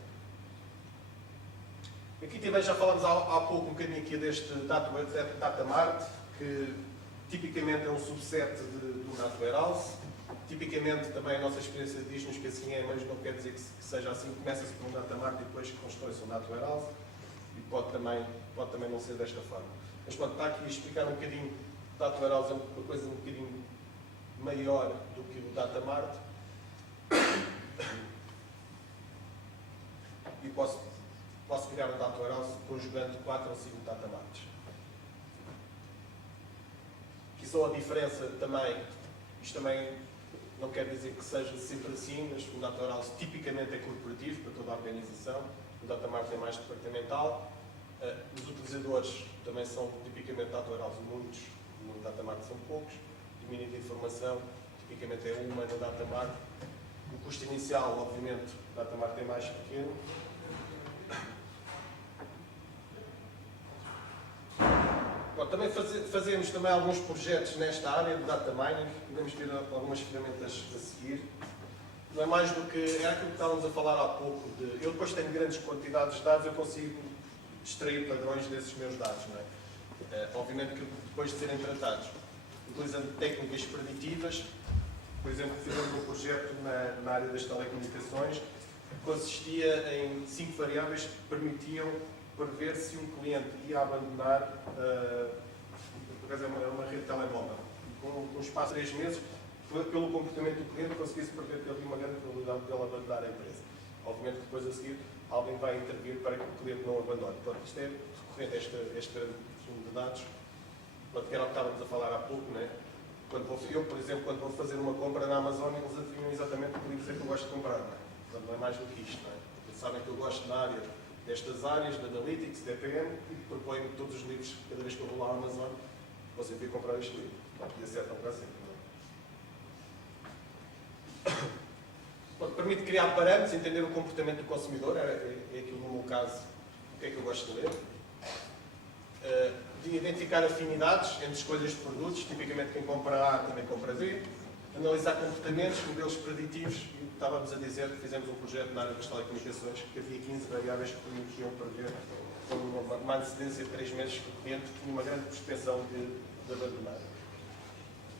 Aqui também já falamos há pouco um bocadinho aqui deste Datamart, que tipicamente é um subset do Data Warehouse. Tipicamente também a nossa experiência diz-nos que assim é, mas não quer dizer que seja assim. Começa-se por um Datamart e depois constrói-se um Data Warehouse. E pode também não ser desta forma. Mas pronto, está aqui a explicar um bocadinho. O Data Warehouse é uma coisa um bocadinho maior do que o Datamart. E posso criar um Data Warehouse conjugando 4 ou 5 Datamarts. Aqui só a diferença também, isto também não quer dizer que seja sempre assim, mas o Data Warehouse tipicamente é corporativo para toda a organização, o Datamart é mais departamental. Os utilizadores também são tipicamente Data Warehouse muitos, no Datamart são poucos. O domínio de informação tipicamente é uma no Datamart. O custo inicial, obviamente, o Datamart é mais pequeno. Bom, também fazemos também alguns projetos nesta área de data mining, podemos ver algumas ferramentas a seguir. Não é mais do que, é aquilo que estávamos a falar há pouco, eu depois tenho grandes quantidades de dados, eu consigo extrair padrões desses meus dados, não é? Obviamente que depois de serem tratados, utilizando técnicas preditivas, por exemplo, fizemos um projeto na área das telecomunicações, que consistia em 5 variáveis que permitiam prever se um cliente ia abandonar uma rede de telemóvel. Com um espaço de 3 meses, pelo comportamento do cliente, conseguisse prever que havia uma grande probabilidade de ele abandonar a empresa. Obviamente que depois a seguir alguém vai intervir para que o cliente não abandone. Portanto, isto é recorrente a este consumo de dados. Portanto, que era o que estávamos a falar há pouco, não é? Eu, por exemplo, quando vou fazer uma compra na Amazon, eles adivinham exatamente o que livros é que eu gosto de comprar, não é? Portanto, não é mais do que isto, não é? Eles sabem que eu gosto na área destas áreas, de Analytics, de EPM, e propõem-me todos os livros, cada vez que eu vou lá à Amazon, você vir comprar este livro. E acertam para sempre, não é? Portanto, permite criar parâmetros, entender o comportamento do consumidor, é aquilo no meu caso, o que é que eu gosto de ler. De identificar afinidades entre escolhas de produtos, tipicamente quem compra A também compra B. Analisar comportamentos, modelos preditivos, e estávamos a dizer que fizemos um projeto na área das telecomunicações que havia 15 variáveis que permitiam prever com uma antecedência de 3 meses que o cliente tinha uma grande propensão de abandonar.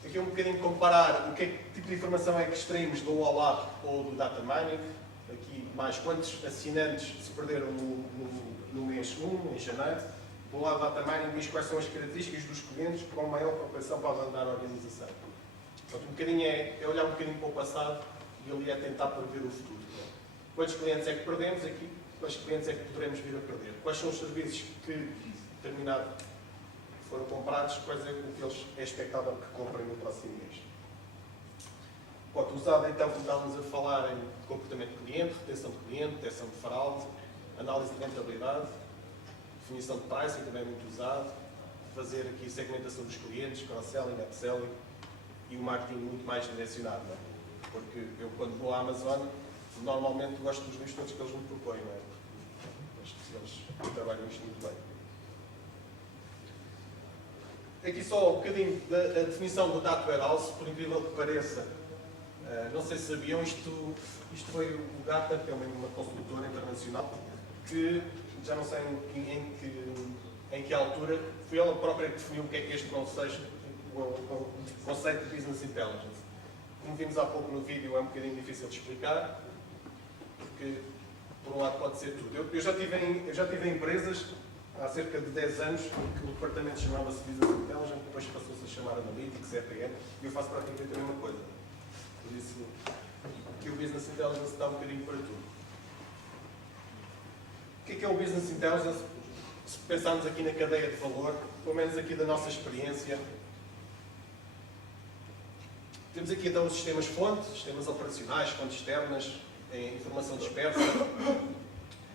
Aqui um bocadinho comparar o que tipo de informação é que extraímos do OLAP ou do Data Mining. Aqui mais quantos assinantes se perderam no mês 1, em janeiro. Do lado do Data Mining diz quais são as características dos clientes com maior propensão para abandonar a organização. Portanto, um bocadinho é olhar um bocadinho para o passado e ali é tentar prever o futuro. Quantos clientes é que perdemos aqui? Quais clientes é que poderemos vir a perder? Quais são os serviços que, determinado, foram comprados? Quais é o que eles é expectável que comprem no próximo mês? Pode usado então, como estávamos a falar, em comportamento de cliente, retenção de cliente, detecção de fraude, análise de rentabilidade, definição de pricing também é muito usado, fazer aqui segmentação dos clientes, cross-selling, upselling e o marketing muito mais direcionado, não é? Porque eu, quando vou à Amazon, normalmente gosto dos livros todos que eles me propõem, não é? Acho que eles trabalham isto muito bem. Aqui só um bocadinho da definição do Data Warehouse, por incrível que pareça. Não sei se sabiam, isto foi o Gartner, que é uma consultora internacional, que já não sei em que altura, foi ela própria que definiu o que é este conceito, o conceito de Business Intelligence. Como vimos há pouco no vídeo, é um bocadinho difícil de explicar, porque, por um lado, pode ser tudo. Eu já tive em empresas, há cerca de 10 anos, que o departamento chamava-se Business Intelligence, depois passou-se a chamar Analytics, EPM, e eu faço praticamente a mesma coisa. Por isso, que o Business Intelligence dá um bocadinho para tudo. O que é o Business Intelligence? Se pensarmos aqui na cadeia de valor, pelo menos aqui da nossa experiência, temos aqui então os sistemas fonte, sistemas operacionais, fontes externas, informação dispersa.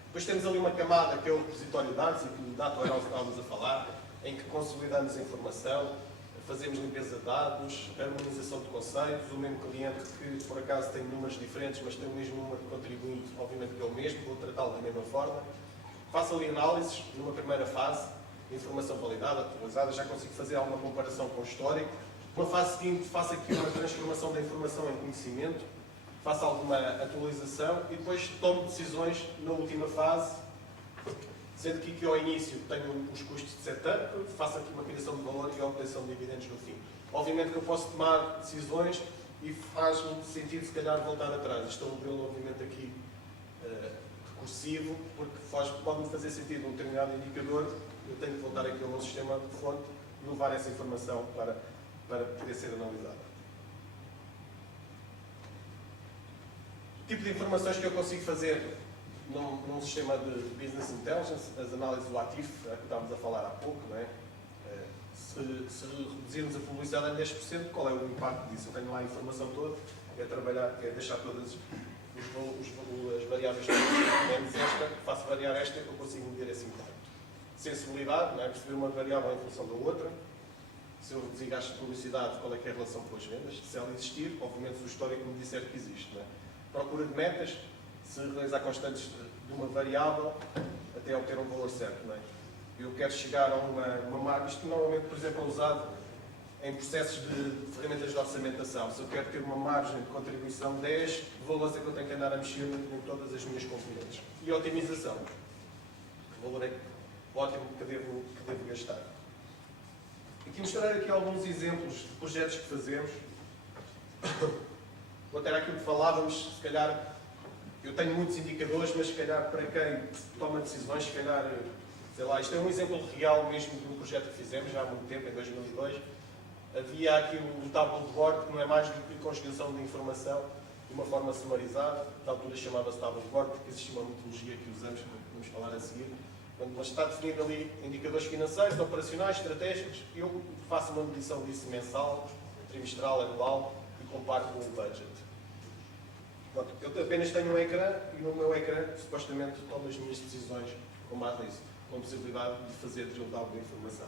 Depois temos ali uma camada que é o repositório de dados, e que o Data Warehouse estávamos a falar, em que consolidamos a informação, fazemos limpeza de dados, harmonização de conceitos, o mesmo cliente que por acaso tem números diferentes, mas tem o mesmo número de contribuinte, obviamente que é o mesmo, vou tratá-lo da mesma forma. faço ali análises numa primeira fase, informação validada, atualizada, já consigo fazer alguma comparação com o histórico. Numa fase seguinte, faço aqui uma transformação da informação em conhecimento, faço alguma atualização e depois tomo decisões na última fase, sendo que aqui ao início tenho os custos de setup, faço aqui uma criação de valor e a obtenção de dividendos no fim. Obviamente que eu posso tomar decisões e faz-me sentido, se calhar, voltar atrás. Isto é um modelo, obviamente, aqui recursivo, porque pode-me fazer sentido um determinado indicador, eu tenho que voltar aqui ao meu sistema de fonte e levar essa informação para poder ser analisada. O tipo de informações que eu consigo fazer num sistema de Business Intelligence, as análises do ativo, que estávamos a falar há pouco, não é? Se reduzirmos a publicidade em 10%, qual é o impacto disso? Eu tenho lá a informação toda, é deixar todas as variáveis menos esta, faço variar esta, eu consigo medir esse impacto. Sensibilidade, não é? Perceber uma variável em função da outra. Se eu reduzir gastos de publicidade, qual é que é a relação com as vendas? Se ela existir, obviamente se o histórico me disser que existe. Não é? Procura de metas, se realizar constantes de uma variável até obter um valor certo. Não é? Eu quero chegar a uma marca, isto normalmente, por exemplo, é usado em processos de ferramentas de orçamentação. Se eu quero ter uma margem de contribuição de 10, que valores é que eu tenho que andar a mexer em todas as minhas componentes? E otimização. Que valor é ótimo que devo gastar? Aqui mostrar aqui alguns exemplos de projetos que fazemos. Vou ter aquilo que falávamos, se calhar, eu tenho muitos indicadores, mas se calhar para quem toma decisões, se calhar, sei lá, isto é um exemplo real mesmo de um projeto que fizemos já há muito tempo, em 2002. Havia aqui o tableau de bord, que não é mais do que conjugação de informação de uma forma sumarizada. Na altura chamava-se tableau de bord, porque existia uma metodologia que usamos, que vamos falar a seguir. Mas está definido ali indicadores financeiros, operacionais, estratégicos, e eu faço uma medição disso mensal, trimestral, anual, e comparo com o budget. Pronto, eu apenas tenho um ecrã, e no meu ecrã, supostamente, tomo as minhas decisões com base nisso, com a possibilidade de fazer drill down da informação.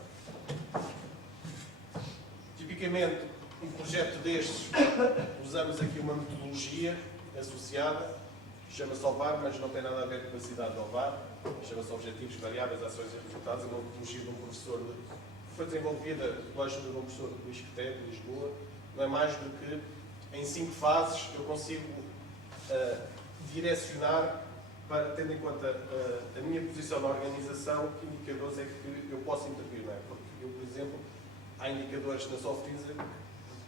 Tipicamente, um projeto destes, usamos aqui uma metodologia associada, chama-se OVAR, mas não tem nada a ver com a cidade de Ovar, chama-se Objetivos, Variáveis, Ações e Resultados, é uma metodologia de um professor, que foi desenvolvida com a ajuda de um professor de Luís Queteto, de Lisboa. Não é mais do que, em 5 fases, eu consigo direcionar, para, tendo em conta a minha posição na organização, que indicadores é que eu posso intervir, não é? Porque eu, por exemplo, há indicadores na Softiza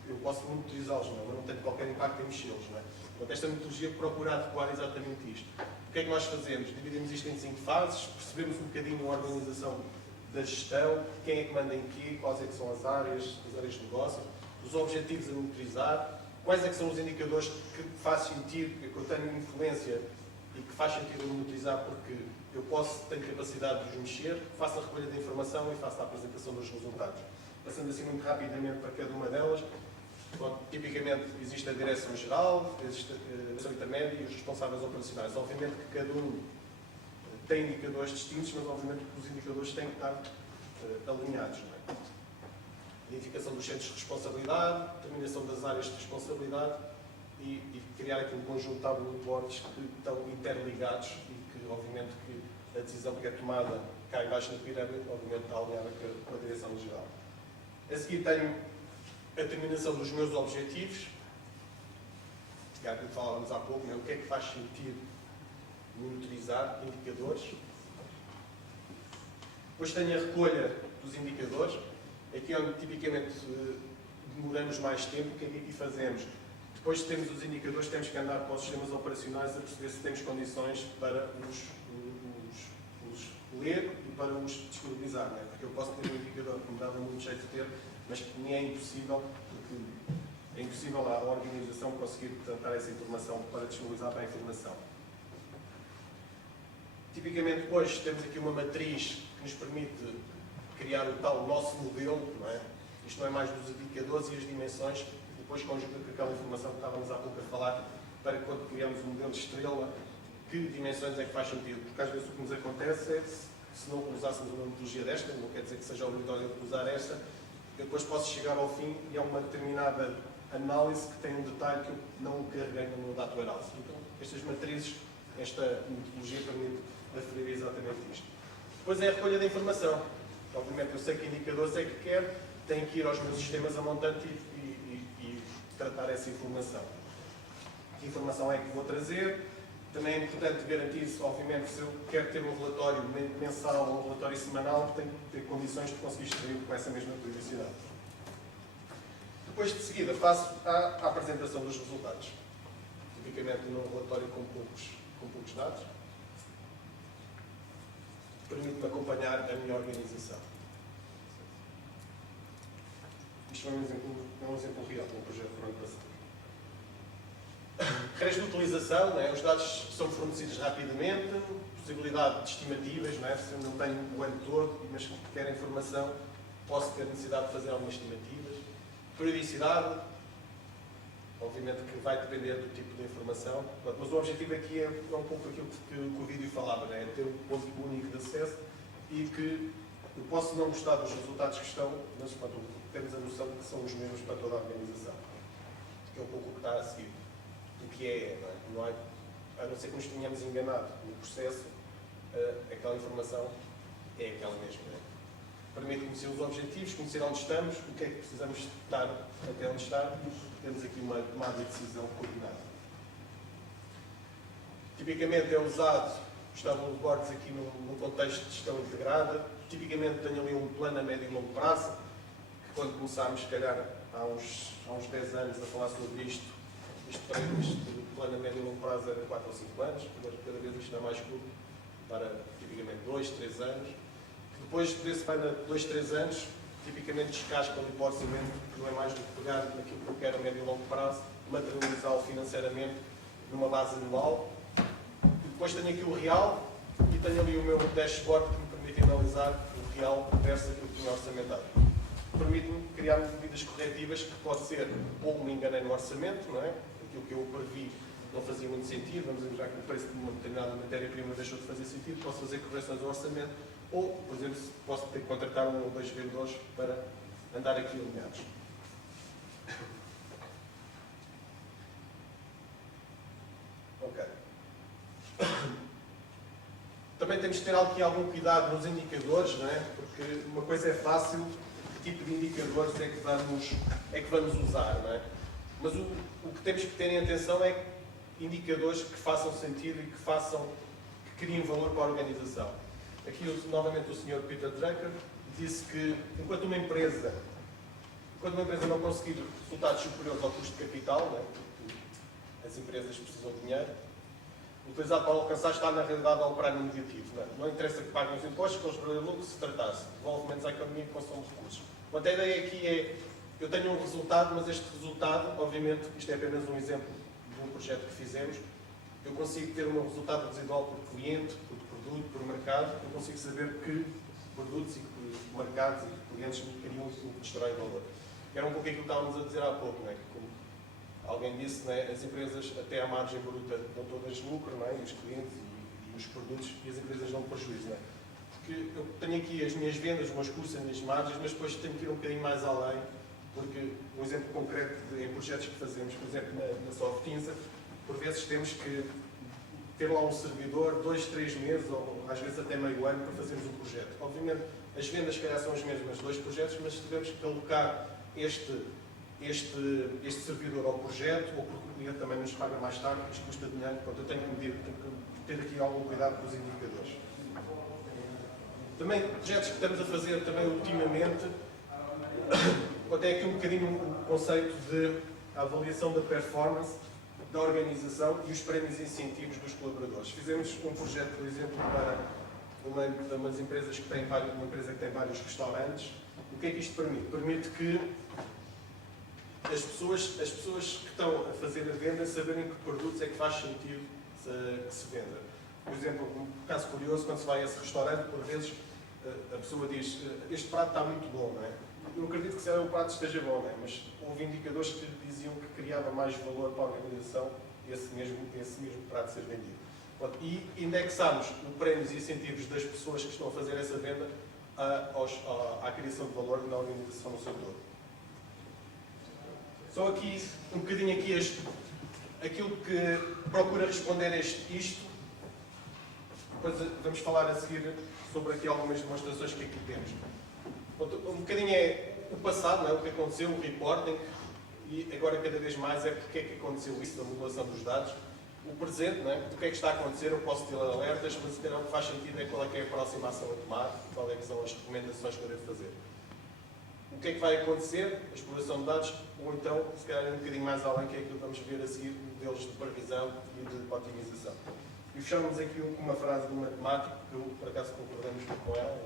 que eu posso monitorizá-los, mas não tenho qualquer impacto em mexê-los, não é? Portanto, esta metodologia procura adequar exatamente isto. O que é que nós fazemos? Dividimos isto em 5 fases, percebemos um bocadinho a organização da gestão, quem é que manda em quê, quais é que são as áreas de negócio, os objetivos a monitorizar, quais é que são os indicadores que faz sentido, que eu tenho influência e que faz sentido eu monitorizar porque eu tenho capacidade de os mexer, faço a recolha da informação e faço a apresentação dos resultados. Passando assim muito rapidamente para cada uma delas, bom, tipicamente existe a direção-geral, existe a direção intermédia e os responsáveis operacionais. Obviamente que cada um tem indicadores distintos, mas obviamente que os indicadores têm que estar alinhados. Não é? Identificação dos centros de responsabilidade, determinação das áreas de responsabilidade e criar aqui um conjunto de tableau de bordes que estão interligados e que, obviamente, que a decisão que é tomada cá embaixo na pirâmide, obviamente, está alinhada com a direção-geral. A seguir tenho a determinação dos meus objetivos, que era o que falávamos há pouco, o que é que faz sentido monitorizar indicadores. Depois tenho a recolha dos indicadores, aqui é onde tipicamente demoramos mais tempo. O que é que aqui fazemos? Depois de termos os indicadores, temos que andar para os sistemas operacionais a perceber se temos condições para os ler e para os disponibilizar. Não é? Porque eu posso ter um indicador que me dava muito jeito de ter, mas que me é impossível, porque é impossível a organização conseguir, portanto, dar essa informação para disponibilizar para a informação. Tipicamente, depois, temos aqui uma matriz que nos permite criar o tal nosso modelo, não é? Isto não é mais dos indicadores e as dimensões, e depois conjuga com aquela informação que estávamos há pouco a falar, para quando criamos um modelo de estrela, que dimensões é que faz sentido. Porque às vezes o que nos acontece é que, se não usássemos uma metodologia desta, não quer dizer que seja obrigatório usar esta, eu depois posso chegar ao fim e há uma determinada análise que tem um detalhe que eu não carreguei no data warehouse. Então, estas matrizes, esta metodologia permite aferir exatamente isto. Depois é a recolha da informação. Obviamente eu sei que indicadores é que quero, tenho que ir aos meus sistemas a montante e tratar essa informação. Que informação é que vou trazer? Também é importante garantir-se, obviamente, se eu quero ter um relatório mensal ou um relatório semanal, tenho que ter condições de conseguir extrair com essa mesma periodicidade. Depois, de seguida, faço a apresentação dos resultados. Tipicamente num relatório com poucos dados. Permite-me acompanhar a minha organização. Isto é um exemplo real de um projeto do ano passado. Regras de utilização, não é? Os dados são fornecidos rapidamente, possibilidade de estimativas, não é? Se eu não tenho o ano todo, mas quero informação, posso ter necessidade de fazer algumas estimativas. Periodicidade, obviamente que vai depender do tipo de informação, mas o objetivo aqui é um pouco aquilo que o vídeo falava, não é? Ter um ponto único de acesso e que eu posso não gostar dos resultados que estão, mas temos a noção de que são os mesmos para toda a organização. Que é um pouco o que está a seguir. O que é, não é? A não ser que nos tenhamos enganado no processo, aquela informação é aquela mesma. Não é? Permite conhecer os objetivos, conhecer onde estamos, o que é que precisamos estar até onde estar e temos aqui uma tomada de decisão coordenada. Tipicamente é usado, estavam os boards aqui num contexto de gestão integrada, tipicamente tenho ali um plano a médio e longo prazo, que quando começámos, se calhar, há uns 10 anos a falar sobre isto, este plano a médio e longo prazo era 4 ou 5 anos, cada vez isto está mais curto, para tipicamente 2, 3 anos. Depois desse plano de 2, 3 anos, tipicamente descasca ali para o orçamento, que não é mais do que pegar naquilo que eu quero a médio e longo prazo, materializá-lo financeiramente numa base anual. E depois tenho aqui o real e tenho ali o meu dashboard que me permite analisar o real versus aquilo que tinha orçamentado. Permite-me criar medidas corretivas que pode ser ou me enganei no orçamento, não é? Aquilo que eu previ não fazia muito sentido, vamos imaginar que o preço de uma determinada matéria-prima deixou de fazer sentido, posso fazer correções ao orçamento, ou, por exemplo, posso ter que contratar 1 ou 2 vendedores para andar aqui alinhados. Ok. Também temos que ter aqui algum cuidado nos indicadores, não é? Porque uma coisa é fácil, que tipo de indicadores é que vamos usar, não é? Mas o que temos que ter em atenção é indicadores que façam sentido e que criem valor para a organização. Aqui, novamente, o Sr. Peter Drucker disse que, enquanto uma empresa não conseguir resultados superiores ao custo de capital, né, as empresas precisam de dinheiro, utilizado para alcançar está, na realidade, a operar no negativo. Não interessa que paguem os impostos, que eles perderem lucro, se tratasse de desenvolvimento à economia e consumo de recursos. Portanto, a ideia aqui é, eu tenho um resultado, mas este resultado, obviamente, isto é apenas um exemplo de um projeto que fizemos, eu consigo ter um resultado residual por cliente, por produto, por mercado, eu consigo saber que produtos e que mercados e que clientes me criam e destroem valor. Era um pouco aquilo que estávamos a dizer há pouco, não é? Como alguém disse, não é? As empresas até à margem bruta dão todas lucro, não é? E os clientes e os produtos e as empresas dão prejuízo, não é? Porque eu tenho aqui as minhas vendas, os meus custos, as minhas margens, mas depois tenho que ir um bocadinho mais além, porque um exemplo concreto em projetos que fazemos, por exemplo, na Softinsa, por vezes temos que ter lá um servidor 2, 3 meses, ou às vezes até meio ano, para fazermos um projeto. Obviamente, as vendas, se calhar, são as mesmas 2 projetos, mas se tivermos que alocar este servidor ao projeto, ou porque o cliente também nos paga mais tarde, isto custa dinheiro, portanto, eu tenho que ter aqui algum cuidado com os indicadores. Também, projetos que estamos a fazer também ultimamente, até aqui um bocadinho o conceito de avaliação da performance da organização e os prémios e incentivos dos colaboradores. Fizemos um projeto, por exemplo, para uma empresa que tem vários restaurantes. O que é que isto permite? Permite que as pessoas que estão a fazer a venda saberem que produtos é que faz sentido que se venda. Por exemplo, um caso curioso, quando se vai a esse restaurante, por vezes a pessoa diz, este prato está muito bom, não é? Eu acredito que o prato esteja bom, não é? Mas houve indicadores que diziam que criava mais valor para a organização esse mesmo prato ser vendido. E indexámos os prémios e incentivos das pessoas que estão a fazer essa venda à criação de valor na organização no seu todo. Só aqui, um bocadinho aqui aquilo que procura responder isto. depois vamos falar a seguir sobre aqui algumas demonstrações que aqui temos. Um bocadinho é o passado, não é? O que aconteceu, o reporting, e agora cada vez mais é porque é que aconteceu isso, a modulação dos dados. O presente, não é? O que é que está a acontecer, eu posso ter alertas, mas se calhar o que faz sentido é qual é que é a próxima ação a tomar, qual é que são as recomendações que eu devo fazer. O que é que vai acontecer? A exploração de dados, ou então, se calhar um bocadinho mais além, que é aquilo que vamos ver a seguir, modelos de previsão e de otimização. E fechamos aqui com uma frase do matemático, que eu, por acaso, concordamos com ela.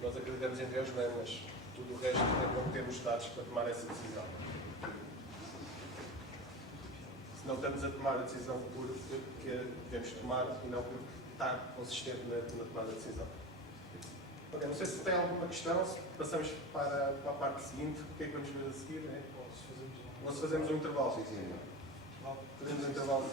Nós acreditamos em Deus, não é? Mas tudo o resto é quando temos dados para tomar essa decisão. Se não estamos a tomar a decisão que devemos tomar e não porque está consistente na tomada de decisão. Ok, não sei se tem alguma questão, se passamos para a parte seguinte, o que é que vamos ver a seguir? É? Ou se fazemos um intervalo? Sim, sim. Fazemos um intervalo.